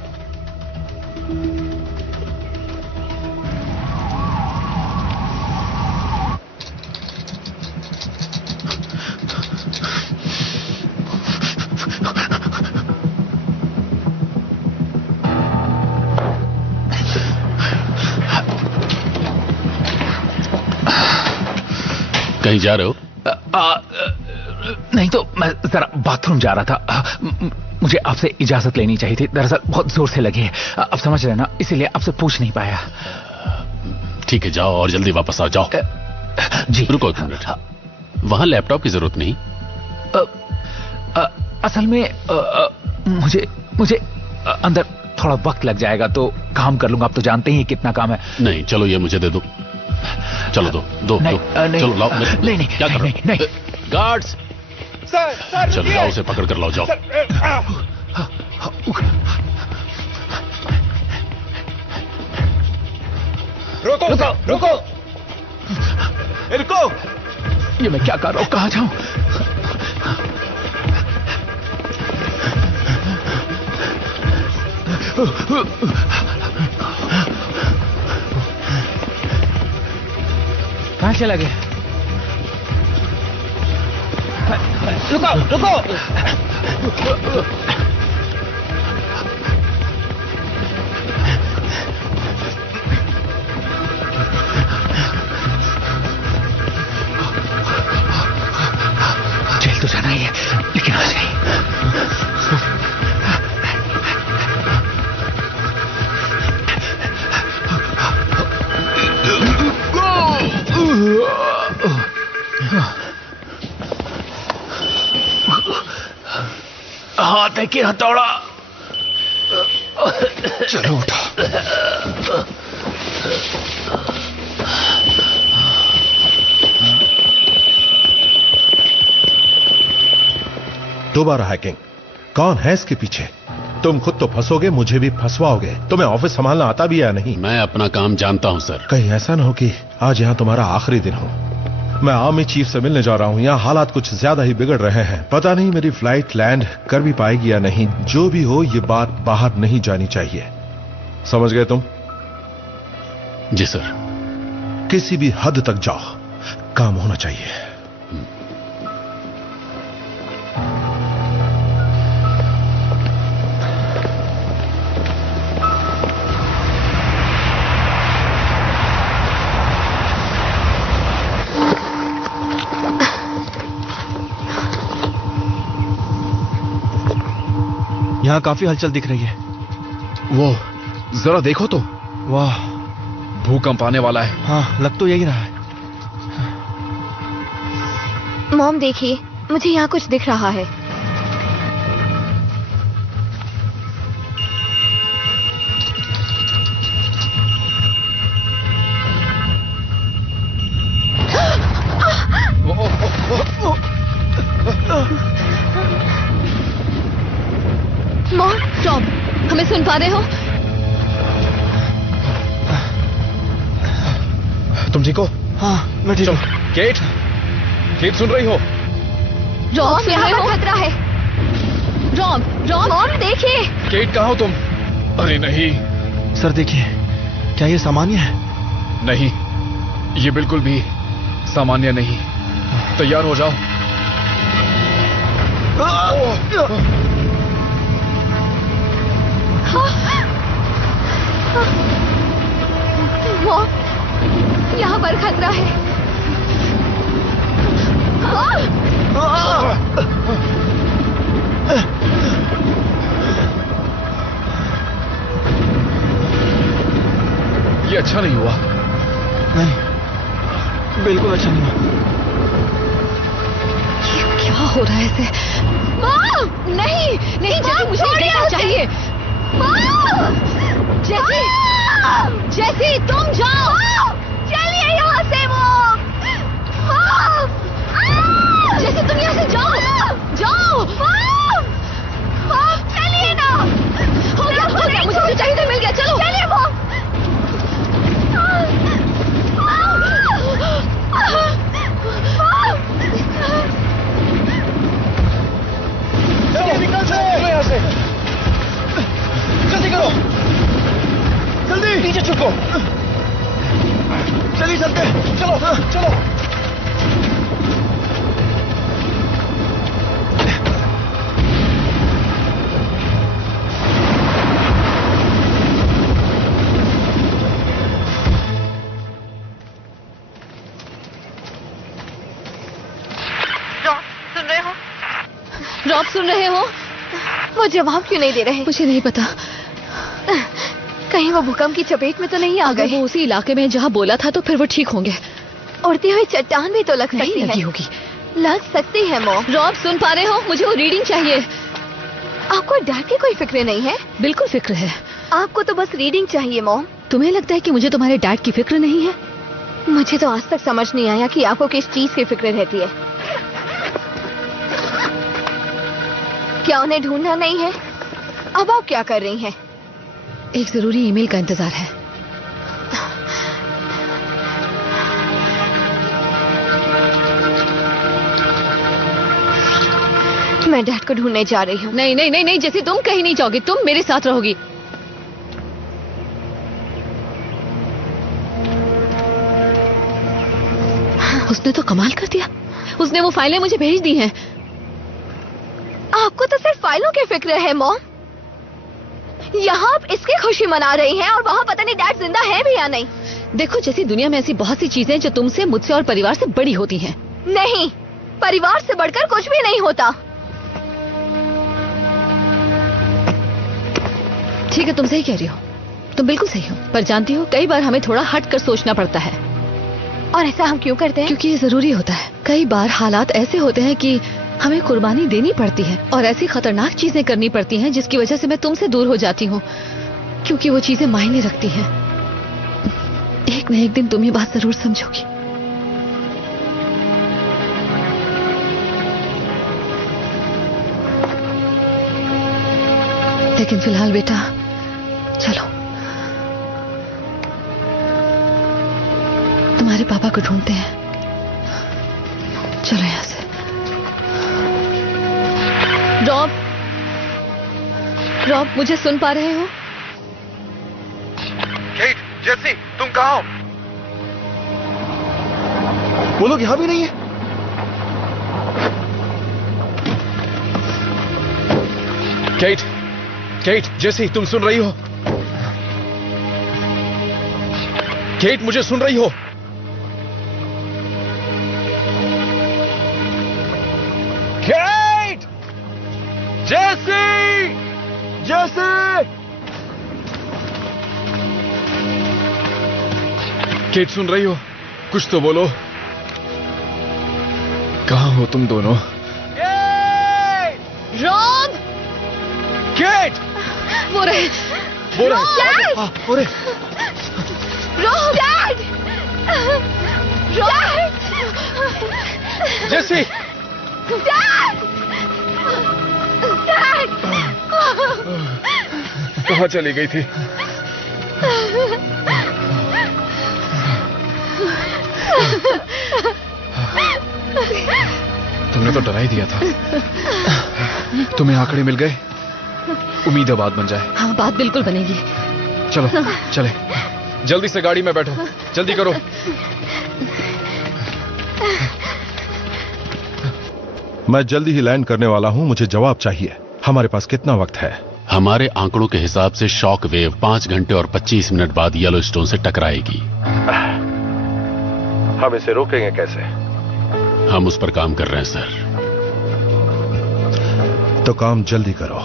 कहीं जा रहे हो? नहीं तो मैं जरा बाथरूम जा रहा था। मुझे आपसे इजाजत लेनी चाहिए थी, दरअसल बहुत जोर से लगी है, अब समझ रहे ना, इसीलिए आपसे पूछ नहीं पाया। ठीक है, जाओ और जल्दी वापस आओ। जाओ। जी। रुको एक मिनट, वहां लैपटॉप की जरूरत नहीं। असल में मुझे अंदर थोड़ा वक्त लग जाएगा तो काम कर लूंगा। आप तो जानते ही कितना काम है। नहीं, चलो ये मुझे दे दो। चलो दो। चलो लाओ। नहीं, क्या कर रहे हो? गार्ड्स, चलो जाओ, उसे पकड़ कर लाओ। जाओ। रुको। ये मैं क्या कर रहा हूं? कहां जाऊं? कहां चला गया? रुको। जेल तो जाना ही है, लेकिन आज नहीं। हाथ है कि हथौड़ा? चलो उठा। दोबारा हैकिंग? कौन है इसके पीछे? तुम खुद तो फंसोगे, मुझे भी फंसवाओगे। तुम्हें ऑफिस संभालना आता भी या नहीं? मैं अपना काम जानता हूं सर। कहीं ऐसा ना हो कि आज यहां तुम्हारा आखिरी दिन हो। मैं आर्मी चीफ से मिलने जा रहा हूं। यहां हालात कुछ ज्यादा ही बिगड़ रहे हैं। पता नहीं मेरी फ्लाइट लैंड कर भी पाएगी या नहीं। जो भी हो, ये बात बाहर नहीं जानी चाहिए। समझ गए तुम? जी सर। किसी भी हद तक जाओ, काम होना चाहिए। यहाँ काफी हलचल दिख रही है। वो जरा देखो तो। वाह, भूकंप आने वाला है। हाँ, लग तो यही रहा है। मॉम देखिए, मुझे यहाँ कुछ दिख रहा है। मॉम, टॉम, हमें सुन पा रहे हो? तुम ठीक हो? हाँ, मैं ठीक हूँ। केट सुन रही हो? रॉब, सुन रहे हो? खतरा है। रॉब, मॉम देखिए। केट कहाँ हो तुम? अरे नहीं। सर देखिए, क्या ये सामान्य है? नहीं, ये बिल्कुल भी सामान्य नहीं। तैयार हो जाओ। पर खतरा है। ये अच्छा नहीं हुआ। नहीं, बिल्कुल अच्छा नहीं हुआ। ये क्या हो रहा है इसे? नहीं नहीं जैसी, मुझे देखना चाहिए। जैसी, जैसी तुम जाओ। चलिए यहाँ से वो। जैसी तुम यहाँ से जाओ। जाओ। चलिए ना। हो गया, मुझे जो चाहिए था मिल गया। चलो चलिए वो। निकल से यहाँ से। जल्दी करो, जल्दी पीछे छुपो। जल्दी चलते, चलो चलो। सुन रहे हो? रॉब सुन रहे हो? वो जवाब क्यों नहीं दे रहे? मुझे नहीं पता। कहीं वो भूकंप की चपेट में तो नहीं आ गए? वो उसी इलाके में जहाँ बोला था तो फिर वो ठीक होंगे। उड़ती हुई चट्टान भी तो लग सकती है। लगी होगी। लग सकती है मॉम। रॉब सुन पा रहे हो? मुझे वो रीडिंग चाहिए। आपको डर की कोई फिक्र नहीं है? बिल्कुल फिक्र है। आपको तो बस रीडिंग चाहिए मॉम। तुम्हें लगता है कि मुझे तुम्हारे डैड की फिक्र नहीं है? मुझे तो आज तक समझ नहीं आया कि आपको किस चीज की फिक्र रहती है। क्या उन्हें ढूंढना नहीं है? अब आप क्या कर रही हैं? एक जरूरी ईमेल का इंतजार है। मैं डैड को ढूंढने जा रही हूँ। नहीं नहीं नहीं नहीं, जैसे तुम कहीं नहीं जाओगी, तुम मेरे साथ रहोगी। उसने तो कमाल कर दिया। उसने वो फाइलें मुझे भेज दी हैं। आपको तो सिर्फ फाइलों की फिक्र है मॉम। यहाँ आप इसकी खुशी मना रही हैं और वहाँ पता नहीं डैड जिंदा है भी या नहीं। देखो जैसी दुनिया में ऐसी बहुत सी चीजें जो तुमसे, मुझसे और परिवार से बड़ी होती हैं। नहीं, परिवार से बढ़कर कुछ भी नहीं होता। ठीक है, तुम सही कह रही हो, तुम बिल्कुल सही हो। पर जानती हो, कई बार हमें थोड़ा हट कर सोचना पड़ता है। और ऐसा हम क्यों करते हैं? क्योंकि ये जरूरी होता है। कई बार हालात ऐसे होते हैं कि हमें कुर्बानी देनी पड़ती है और ऐसी खतरनाक चीजें करनी पड़ती हैं जिसकी वजह से मैं तुमसे दूर हो जाती हूँ, क्योंकि वो चीजें मायने रखती हैं। एक न एक दिन तुम ये बात जरूर समझोगी। लेकिन फिलहाल बेटा चलो, तुम्हारे पापा को ढूंढते हैं। चलो यहां से। रॉब, रॉब मुझे सुन पा रहे हो? केट, जेसी, तुम कहाँ हो? वो लोग यहां भी नहीं है। केट, केट, जेसी, तुम सुन रही हो? केट, मुझे सुन रही हो? केट! जेसी! जेसी! केट, सुन रही हो? कुछ तो बोलो। कहाँ हो तुम दोनों? रॉब! केट! वो रहे। वो रहे। वो रहे। रॉब! डैड! डैड! जेसी! डैड! डैड! कहाँ चली गई थी? तुमने तो डरा ही दिया था। तुम्हें आंकड़े मिल गए? उम्मीद है बात बन जाए। हाँ, बात बिल्कुल बनेगी। चलो चले। जल्दी से गाड़ी में बैठो, जल्दी करो। मैं जल्दी ही लैंड करने वाला हूं, मुझे जवाब चाहिए। हमारे पास कितना वक्त है? हमारे आंकड़ों के हिसाब से शॉक वेव 5 घंटे और 25 मिनट बाद येलोस्टोन से टकराएगी। हम इसे रोकेंगे कैसे? हम उस पर काम कर रहे हैं सर। तो काम जल्दी करो।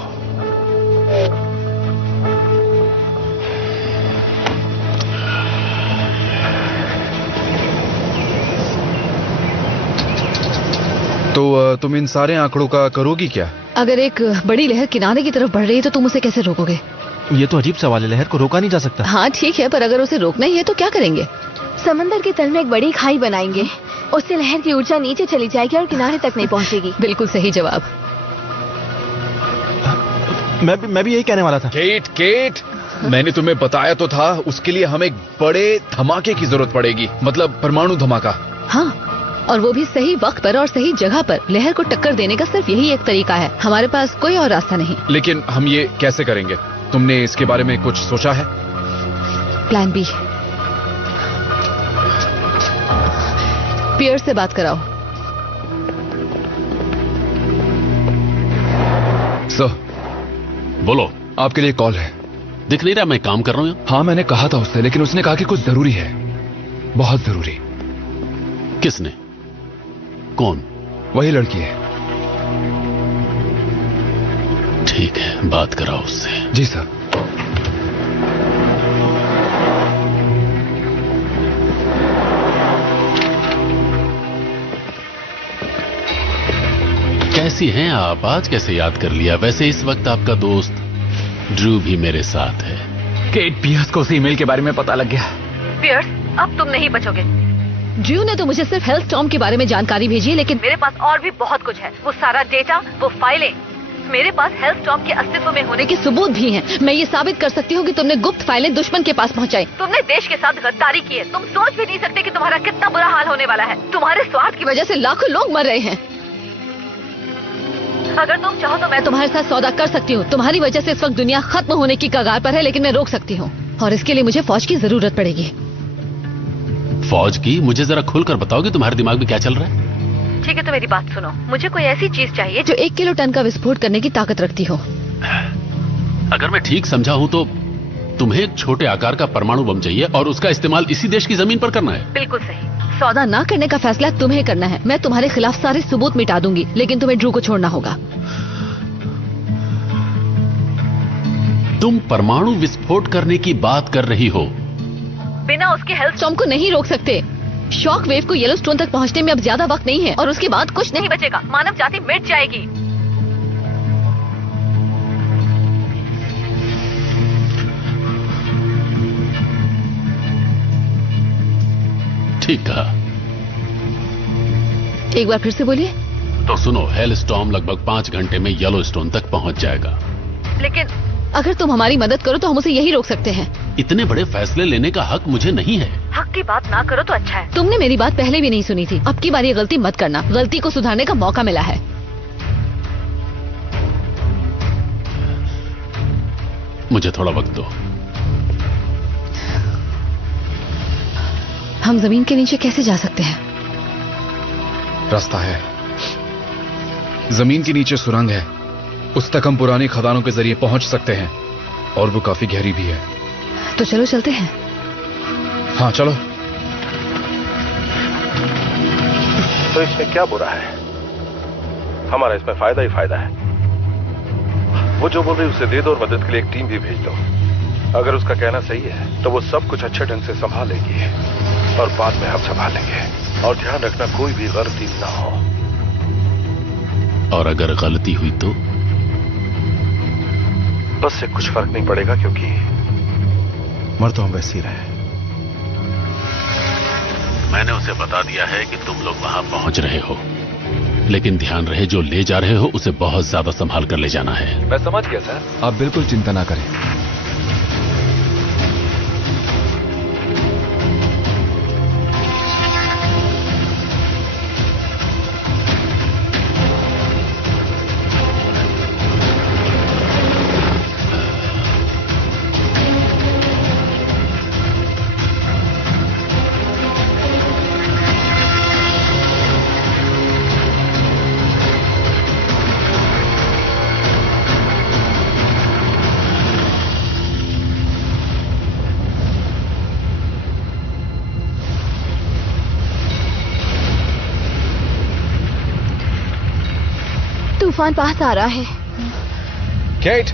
तो तुम इन सारे आंकड़ों का करोगी क्या? अगर एक बड़ी लहर किनारे की तरफ बढ़ रही है तो तुम उसे कैसे रोकोगे? ये तो अजीब सवाल है, लहर को रोका नहीं जा सकता। हाँ ठीक है, पर अगर उसे रोकना ही है तो क्या करेंगे? समंदर के तल में एक बड़ी खाई बनाएंगे, उससे लहर की ऊर्जा नीचे चली जाएगी और किनारे तक नहीं पहुंचेगी। बिल्कुल सही जवाब। मैं भी यही कहने वाला था। केट, मैंने तुम्हें बताया तो था, उसके लिए हमें एक बड़े धमाके की जरूरत पड़ेगी, मतलब परमाणु धमाका। हाँ, और वो भी सही वक्त पर और सही जगह पर। लहर को टक्कर देने का सिर्फ यही एक तरीका है, हमारे पास कोई और रास्ता नहीं। लेकिन हम ये कैसे करेंगे? तुमने इसके बारे में कुछ सोचा है? Plan B. पियर से बात कराओ। सर, बोलो। आपके लिए कॉल है। दिख नहीं रहा मैं काम कर रहा हूँ? हाँ, मैंने कहा था उससे, लेकिन उसने कहा कि कुछ जरूरी है, बहुत जरूरी। किसने? कौन? वही लड़की है। ठीक है, बात कराओ उससे। जी सर। कैसी हैं आप? आज कैसे याद कर लिया? वैसे इस वक्त आपका दोस्त ड्रू भी मेरे साथ है। केट, पियर्स को उस ईमेल के बारे में पता लग गया। पियर्स, अब तुम नहीं बचोगे। ड्रू ने तो मुझे सिर्फ हेल्थ स्टॉर्म के बारे में जानकारी भेजी है, लेकिन मेरे पास और भी बहुत कुछ है। वो सारा डेटा, वो फाइलें, मेरे पास हेल्थ स्टॉर्म के अस्तित्व में होने के सबूत भी हैं। मैं ये साबित कर सकती हूँ कि तुमने गुप्त फाइलें दुश्मन के पास पहुँचाई। तुमने देश के साथ गद्दारी की है। तुम सोच भी नहीं सकते कि तुम्हारा कितना बुरा हाल होने वाला है। तुम्हारे स्वार्थ की वजह से लाखों लोग मर रहे हैं। अगर तुम चाहो तो मैं तुम्हारे साथ सौदा कर सकती हूँ। तुम्हारी वजह से इस वक्त दुनिया खत्म होने की कगार पर है, लेकिन मैं रोक सकती हूँ, और इसके लिए मुझे फौज की जरूरत पड़ेगी। फौज की? मुझे जरा खुलकर बताओगे तुम्हारे दिमाग में क्या चल रहा है? ठीक है, तो मेरी बात सुनो। मुझे कोई ऐसी चीज चाहिए जो 1 किलो टन का विस्फोट करने की ताकत रखती हो। अगर मैं ठीक समझा हूँ तो तुम्हें एक छोटे आकार का परमाणु बम चाहिए और उसका इस्तेमाल इसी देश की जमीन पर करना है। बिल्कुल सही। सौदा ना करने का फैसला तुम्हें करना है। मैं तुम्हारे खिलाफ सारे सबूत मिटा दूंगी, लेकिन तुम्हें ड्रू को छोड़ना होगा। तुम परमाणु विस्फोट करने की बात कर रही हो? बिना उसके हेल्थ स्टॉर्म को नहीं रोक सकते। शॉक वेव को येलोस्टोन तक पहुंचने में अब ज्यादा वक्त नहीं है, और उसके बाद कुछ नहीं बचेगा। मानव जाति मिट जाएगी। ठीक कहा। एक बार फिर से बोलिए। तो सुनो, हेलस्टॉर्म लगभग 5 घंटे में येलोस्टोन तक पहुंच जाएगा। लेकिन अगर तुम हमारी मदद करो तो हम उसे यही रोक सकते हैं। इतने बड़े फैसले लेने का हक मुझे नहीं है। हक की बात ना करो तो अच्छा है। तुमने मेरी बात पहले भी नहीं सुनी थी। अब की बार ये गलती मत करना। गलती को सुधारने का मौका मिला है। मुझे थोड़ा वक्त दो। हम जमीन के नीचे कैसे जा सकते हैं? रास्ता है। जमीन के नीचे सुरंग है, उस तक हम पुरानी खदानों के जरिए पहुंच सकते हैं, और वो काफी गहरी भी है। तो चलो चलते हैं। हाँ चलो। तो इसमें क्या बुरा है? हमारा इसमें फायदा ही फायदा है। वो जो बोल रही उसे दे दो और मदद के लिए एक टीम भी भेज दो। अगर उसका कहना सही है तो वो सब कुछ अच्छे ढंग से संभालेगी, और बाद में हम संभालेंगे। और ध्यान रखना, कोई भी गलती ना हो। और अगर गलती हुई तो? बस से कुछ फर्क नहीं पड़ेगा, क्योंकि मर तो हम वैसे ही रहे। मैंने उसे बता दिया है कि तुम लोग वहां पहुंच रहे हो, लेकिन ध्यान रहे जो ले जा रहे हो उसे बहुत ज्यादा संभाल कर ले जाना है। मैं समझ गया सर। आप बिल्कुल चिंता ना करें। तूफान पास आ रहा है। केट,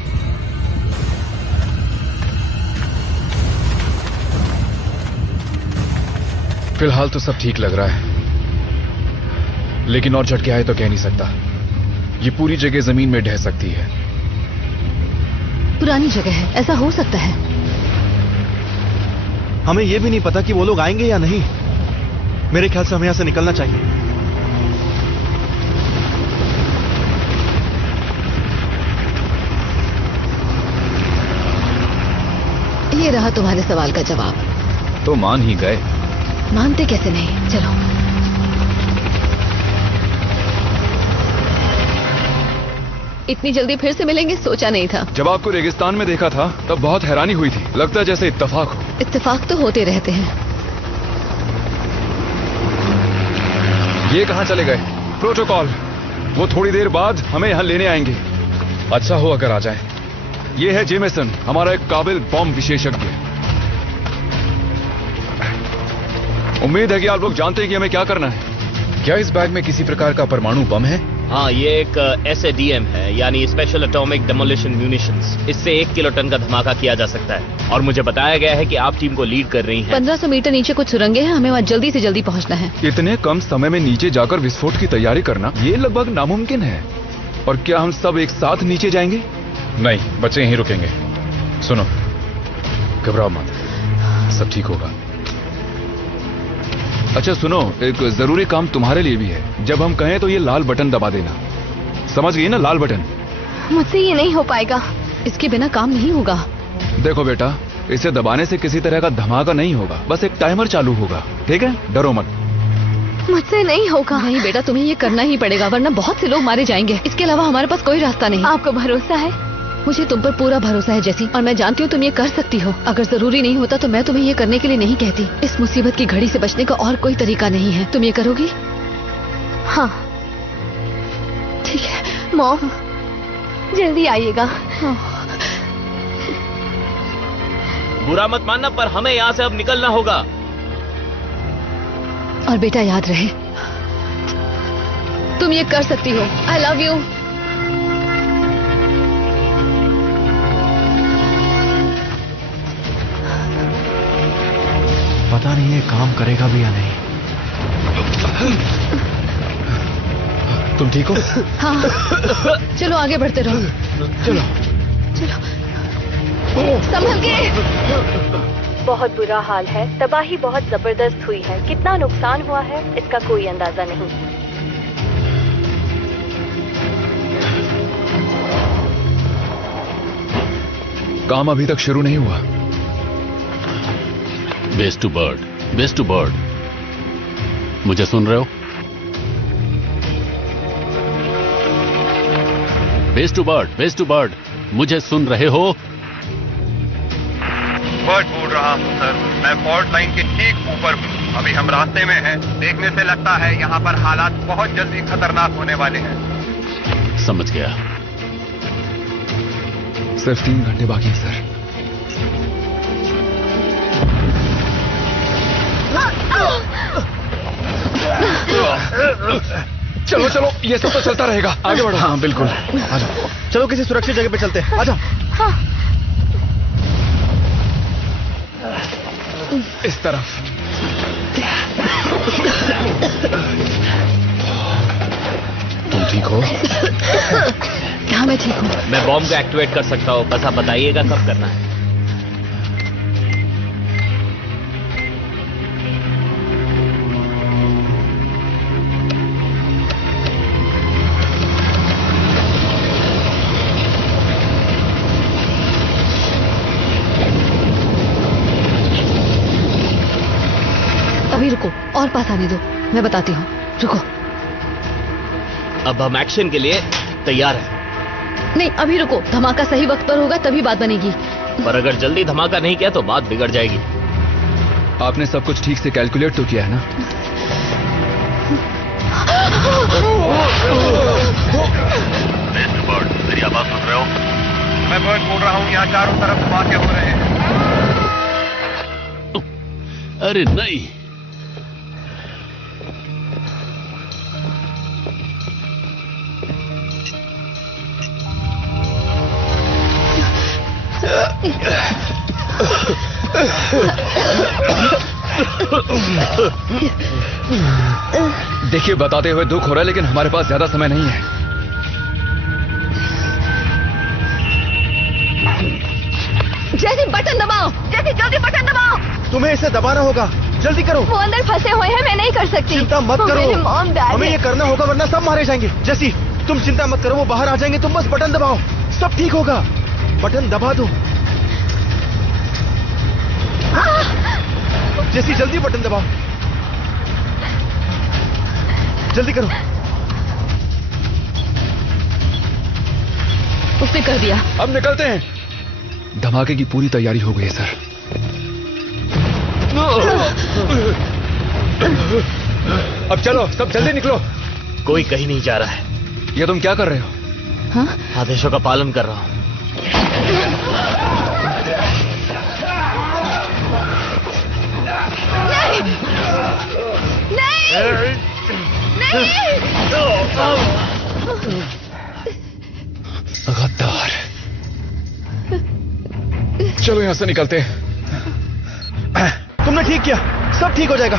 फिलहाल तो सब ठीक लग रहा है, लेकिन और झटके आए तो कह नहीं सकता। ये पूरी जगह जमीन में ढह सकती है। पुरानी जगह है, ऐसा हो सकता है। हमें यह भी नहीं पता कि वो लोग आएंगे या नहीं। मेरे ख्याल से हमें यहां से निकलना चाहिए। ये रहा तुम्हारे सवाल का जवाब। तो मान ही गए। मानते कैसे नहीं, चलो। इतनी जल्दी फिर से मिलेंगे सोचा नहीं था। जब आपको रेगिस्तान में देखा था तब बहुत हैरानी हुई थी। लगता है जैसे इत्तेफाक हो। इत्तेफाक तो होते रहते हैं। ये कहां चले गए? प्रोटोकॉल, वो थोड़ी देर बाद हमें यहां लेने आएंगे। अच्छा हो अगर आ जाए। ये है जेमेसन, हमारा एक काबिल बॉम्ब विशेषज्ञ। उम्मीद है कि आप लोग जानते हैं कि हमें क्या करना है। क्या इस बैग में किसी प्रकार का परमाणु बम है? हाँ, ये एक SADM है, यानी स्पेशल एटॉमिक डेमोलिशन म्यूनिशंस। इससे 1 किलोटन का धमाका किया जा सकता है। और मुझे बताया गया है कि आप टीम को लीड कर रही हैं। 1500 मीटर नीचे कुछ सुरंगें हैं, हमें वहाँ जल्दी से जल्दी पहुँचना है। इतने कम समय में नीचे जाकर विस्फोट की तैयारी करना ये लगभग नामुमकिन है। और क्या हम सब एक साथ नीचे जाएंगे? नहीं, बच्चे यहीं रुकेंगे। सुनो, घबराओ मत, सब ठीक होगा। अच्छा सुनो, एक जरूरी काम तुम्हारे लिए भी है। जब हम कहें तो ये लाल बटन दबा देना। समझ गई ना? लाल बटन। मुझसे ये नहीं हो पाएगा। इसके बिना काम नहीं होगा। देखो बेटा, इसे दबाने से किसी तरह का धमाका नहीं होगा, बस एक टाइमर चालू होगा। ठीक है, डरो मत। मुझसे नहीं होगा। नहीं बेटा, तुम्हें ये करना ही पड़ेगा, वरना बहुत से लोग मारे जाएंगे। इसके अलावा हमारे पास कोई रास्ता नहीं। आपको भरोसा है? मुझे तुम पर पूरा भरोसा है जैसी, और मैं जानती हूँ तुम ये कर सकती हो। अगर जरूरी नहीं होता तो मैं तुम्हें ये करने के लिए नहीं कहती। इस मुसीबत की घड़ी से बचने का और कोई तरीका नहीं है। तुम ये करोगी? हाँ ठीक है। मॉम, जल्दी आइएगा। बुरा मत मानना, पर हमें यहाँ से अब निकलना होगा। और बेटा याद रहे, तुम ये कर सकती हो। आई लव यू। पता नहीं ये काम करेगा भी या नहीं। तुम ठीक हो? हाँ, चलो आगे बढ़ते रहो। चलो चलो, संभल के। बहुत बुरा हाल है, तबाही बहुत जबरदस्त हुई है। कितना नुकसान हुआ है इसका कोई अंदाजा नहीं। काम अभी तक शुरू नहीं हुआ। Best to bird, best to bird. मुझे सुन रहे हो? Best to bird, best to bird, मुझे सुन रहे हो? बर्ड बोल रहा हूं सर, मैं फॉल्ट लाइन के ठीक ऊपर हूं। अभी हम रास्ते में हैं। देखने से लगता है यहाँ पर हालात बहुत जल्दी खतरनाक होने वाले हैं। समझ गया। सिर्फ 3 घंटे बाकी हैं सर। चलो चलो, ये सब तो चलता रहेगा। आगे बढ़ो। हाँ बिल्कुल, आ जाओ। चलो किसी सुरक्षित जगह पे चलते हैं। आ जाओ। हाँ। इस तरफ। तुम ठीक हो? हाँ मैं ठीक हूँ। मैं बॉम्ब को एक्टिवेट कर सकता हूँ, बस आप बताइएगा कब करना है। अभी रुको, और पास आने दो, मैं बताती हूँ। रुको। अब हम एक्शन के लिए तैयार हैं। नहीं, अभी रुको, धमाका सही वक्त पर होगा तभी बात बनेगी। पर अगर जल्दी धमाका नहीं किया तो बात बिगड़ जाएगी। आपने सब कुछ ठीक से कैलकुलेट तो किया है ना? बर्ड, मेरी आवाज सुन रहे हो? मैं बर्ड बोल रहा हूँ, यहाँ चारों तरफ धमाके हो रहे हैं। अरे नहीं, देखिए, बताते हुए दुख हो रहा है, लेकिन हमारे पास ज्यादा समय नहीं है। जैसे बटन दबाओ, जैसे जल्दी बटन दबाओ। तुम्हें इसे दबाना होगा, जल्दी करो। वो अंदर फंसे हुए हैं, मैं नहीं कर सकती। चिंता मत करो, मेरे मॉम डैड हमें ये करना होगा वरना सब मारे जाएंगे। जैसी तुम चिंता मत करो, वो बाहर आ जाएंगे, तुम बस बटन दबाओ, सब ठीक होगा। बटन दबा दो। जैसी जल्दी बटन दबाओ, जल्दी करो। उसने कर दिया। अब निकलते हैं। धमाके की पूरी तैयारी हो गई है सर। अब चलो, सब जल्दी निकलो। कोई कहीं नहीं जा रहा है। ये तुम क्या कर रहे हो? हाँ? आदेशों का पालन कर रहा हूं। नहीं, नहीं, गद्दार। चलो यहां से निकलते हैं। तुमने ठीक किया, सब ठीक हो जाएगा।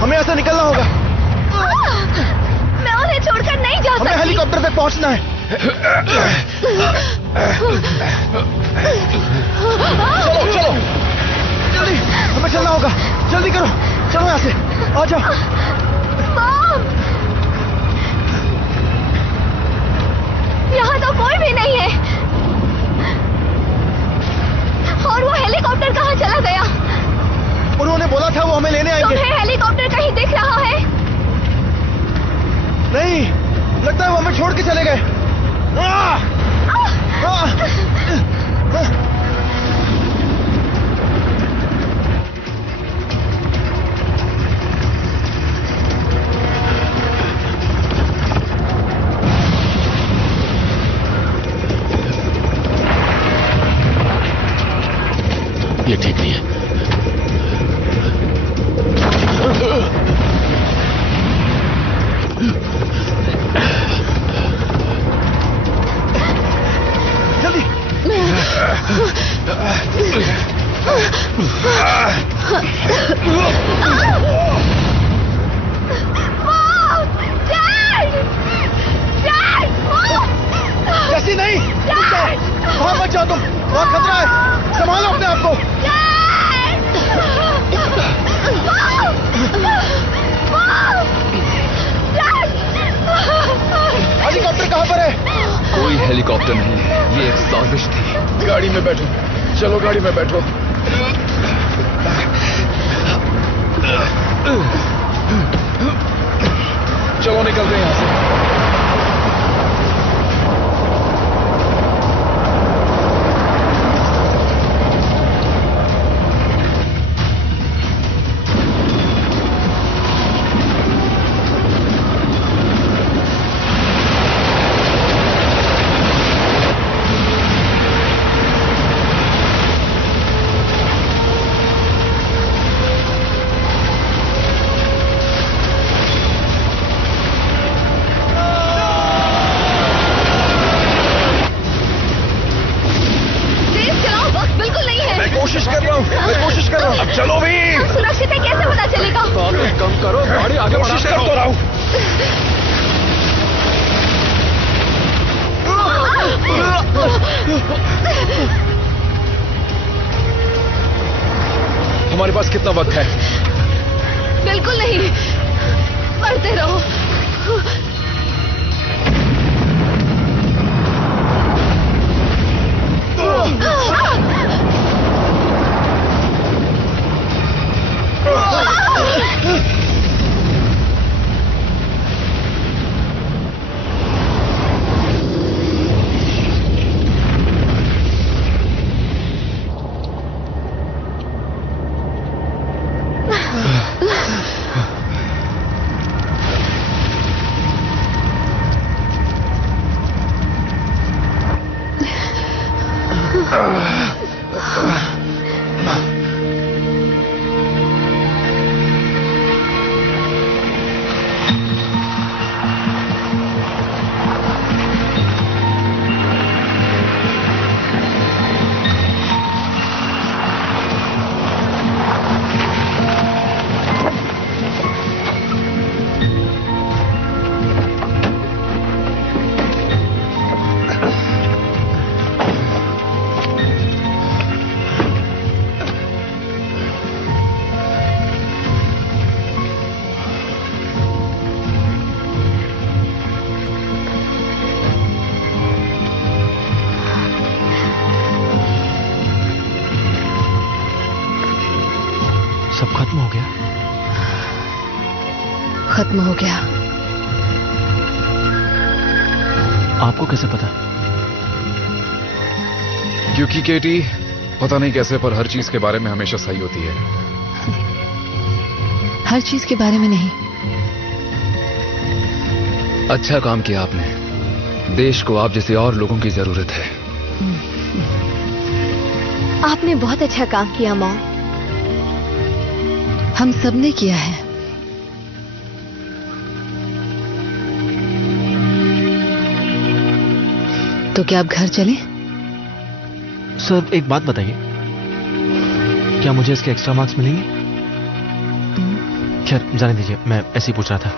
हमें यहां से निकलना होगा। मैं उन्हें छोड़कर नहीं जा सकती। हमें हेलीकॉप्टर तक पहुंचना है। चलो चलो जल्दी, हमें चलना होगा, जल्दी करो। चलो यहां से, आ जाओ। यहाँ तो कोई भी नहीं है। और वो हेलीकॉप्टर कहाँ चला गया? उन्होंने बोला था वो हमें लेने आएंगे। तुम्हें हेलीकॉप्टर कहीं दिख रहा है? नहीं, लगता है वो हमें छोड़ के चले गए। ये ठीक नहीं है। जल्दी। जैसी नहीं, वहां मत जाओ तुम, वहां खतरा है, संभालो अपने आप को। हेलीकॉप्टर कहां पर है? कोई हेलीकॉप्टर नहीं है, ये एक साजिश थी। गाड़ी में बैठो, चलो गाड़ी में बैठो। चलो निकलते हैं यहां से। कोशिश कर रहा हूँ। अब चलो भी। सुरक्षित है, कैसे पता चलेगा? बातें कम करो, गाड़ी आगे कोशिश कर तो रहा हूँ। हमारे पास कितना वक्त है? बिल्कुल नहीं, पढ़ते रहो। खत्म हो गया? खत्म हो गया। आपको कैसे पता? क्योंकि केटी, पता नहीं कैसे पर हर चीज के बारे में हमेशा सही होती है। हर चीज के बारे में नहीं। अच्छा काम किया आपने। देश को आप जैसे और लोगों की जरूरत है। आपने बहुत अच्छा काम किया मॉम। हम सबने किया है। तो क्या आप घर चलें? सर एक बात बताइए, क्या मुझे इसके एक्स्ट्रा मार्क्स मिलेंगे? खैर जाने दीजिए, मैं ऐसे ही पूछ रहा था।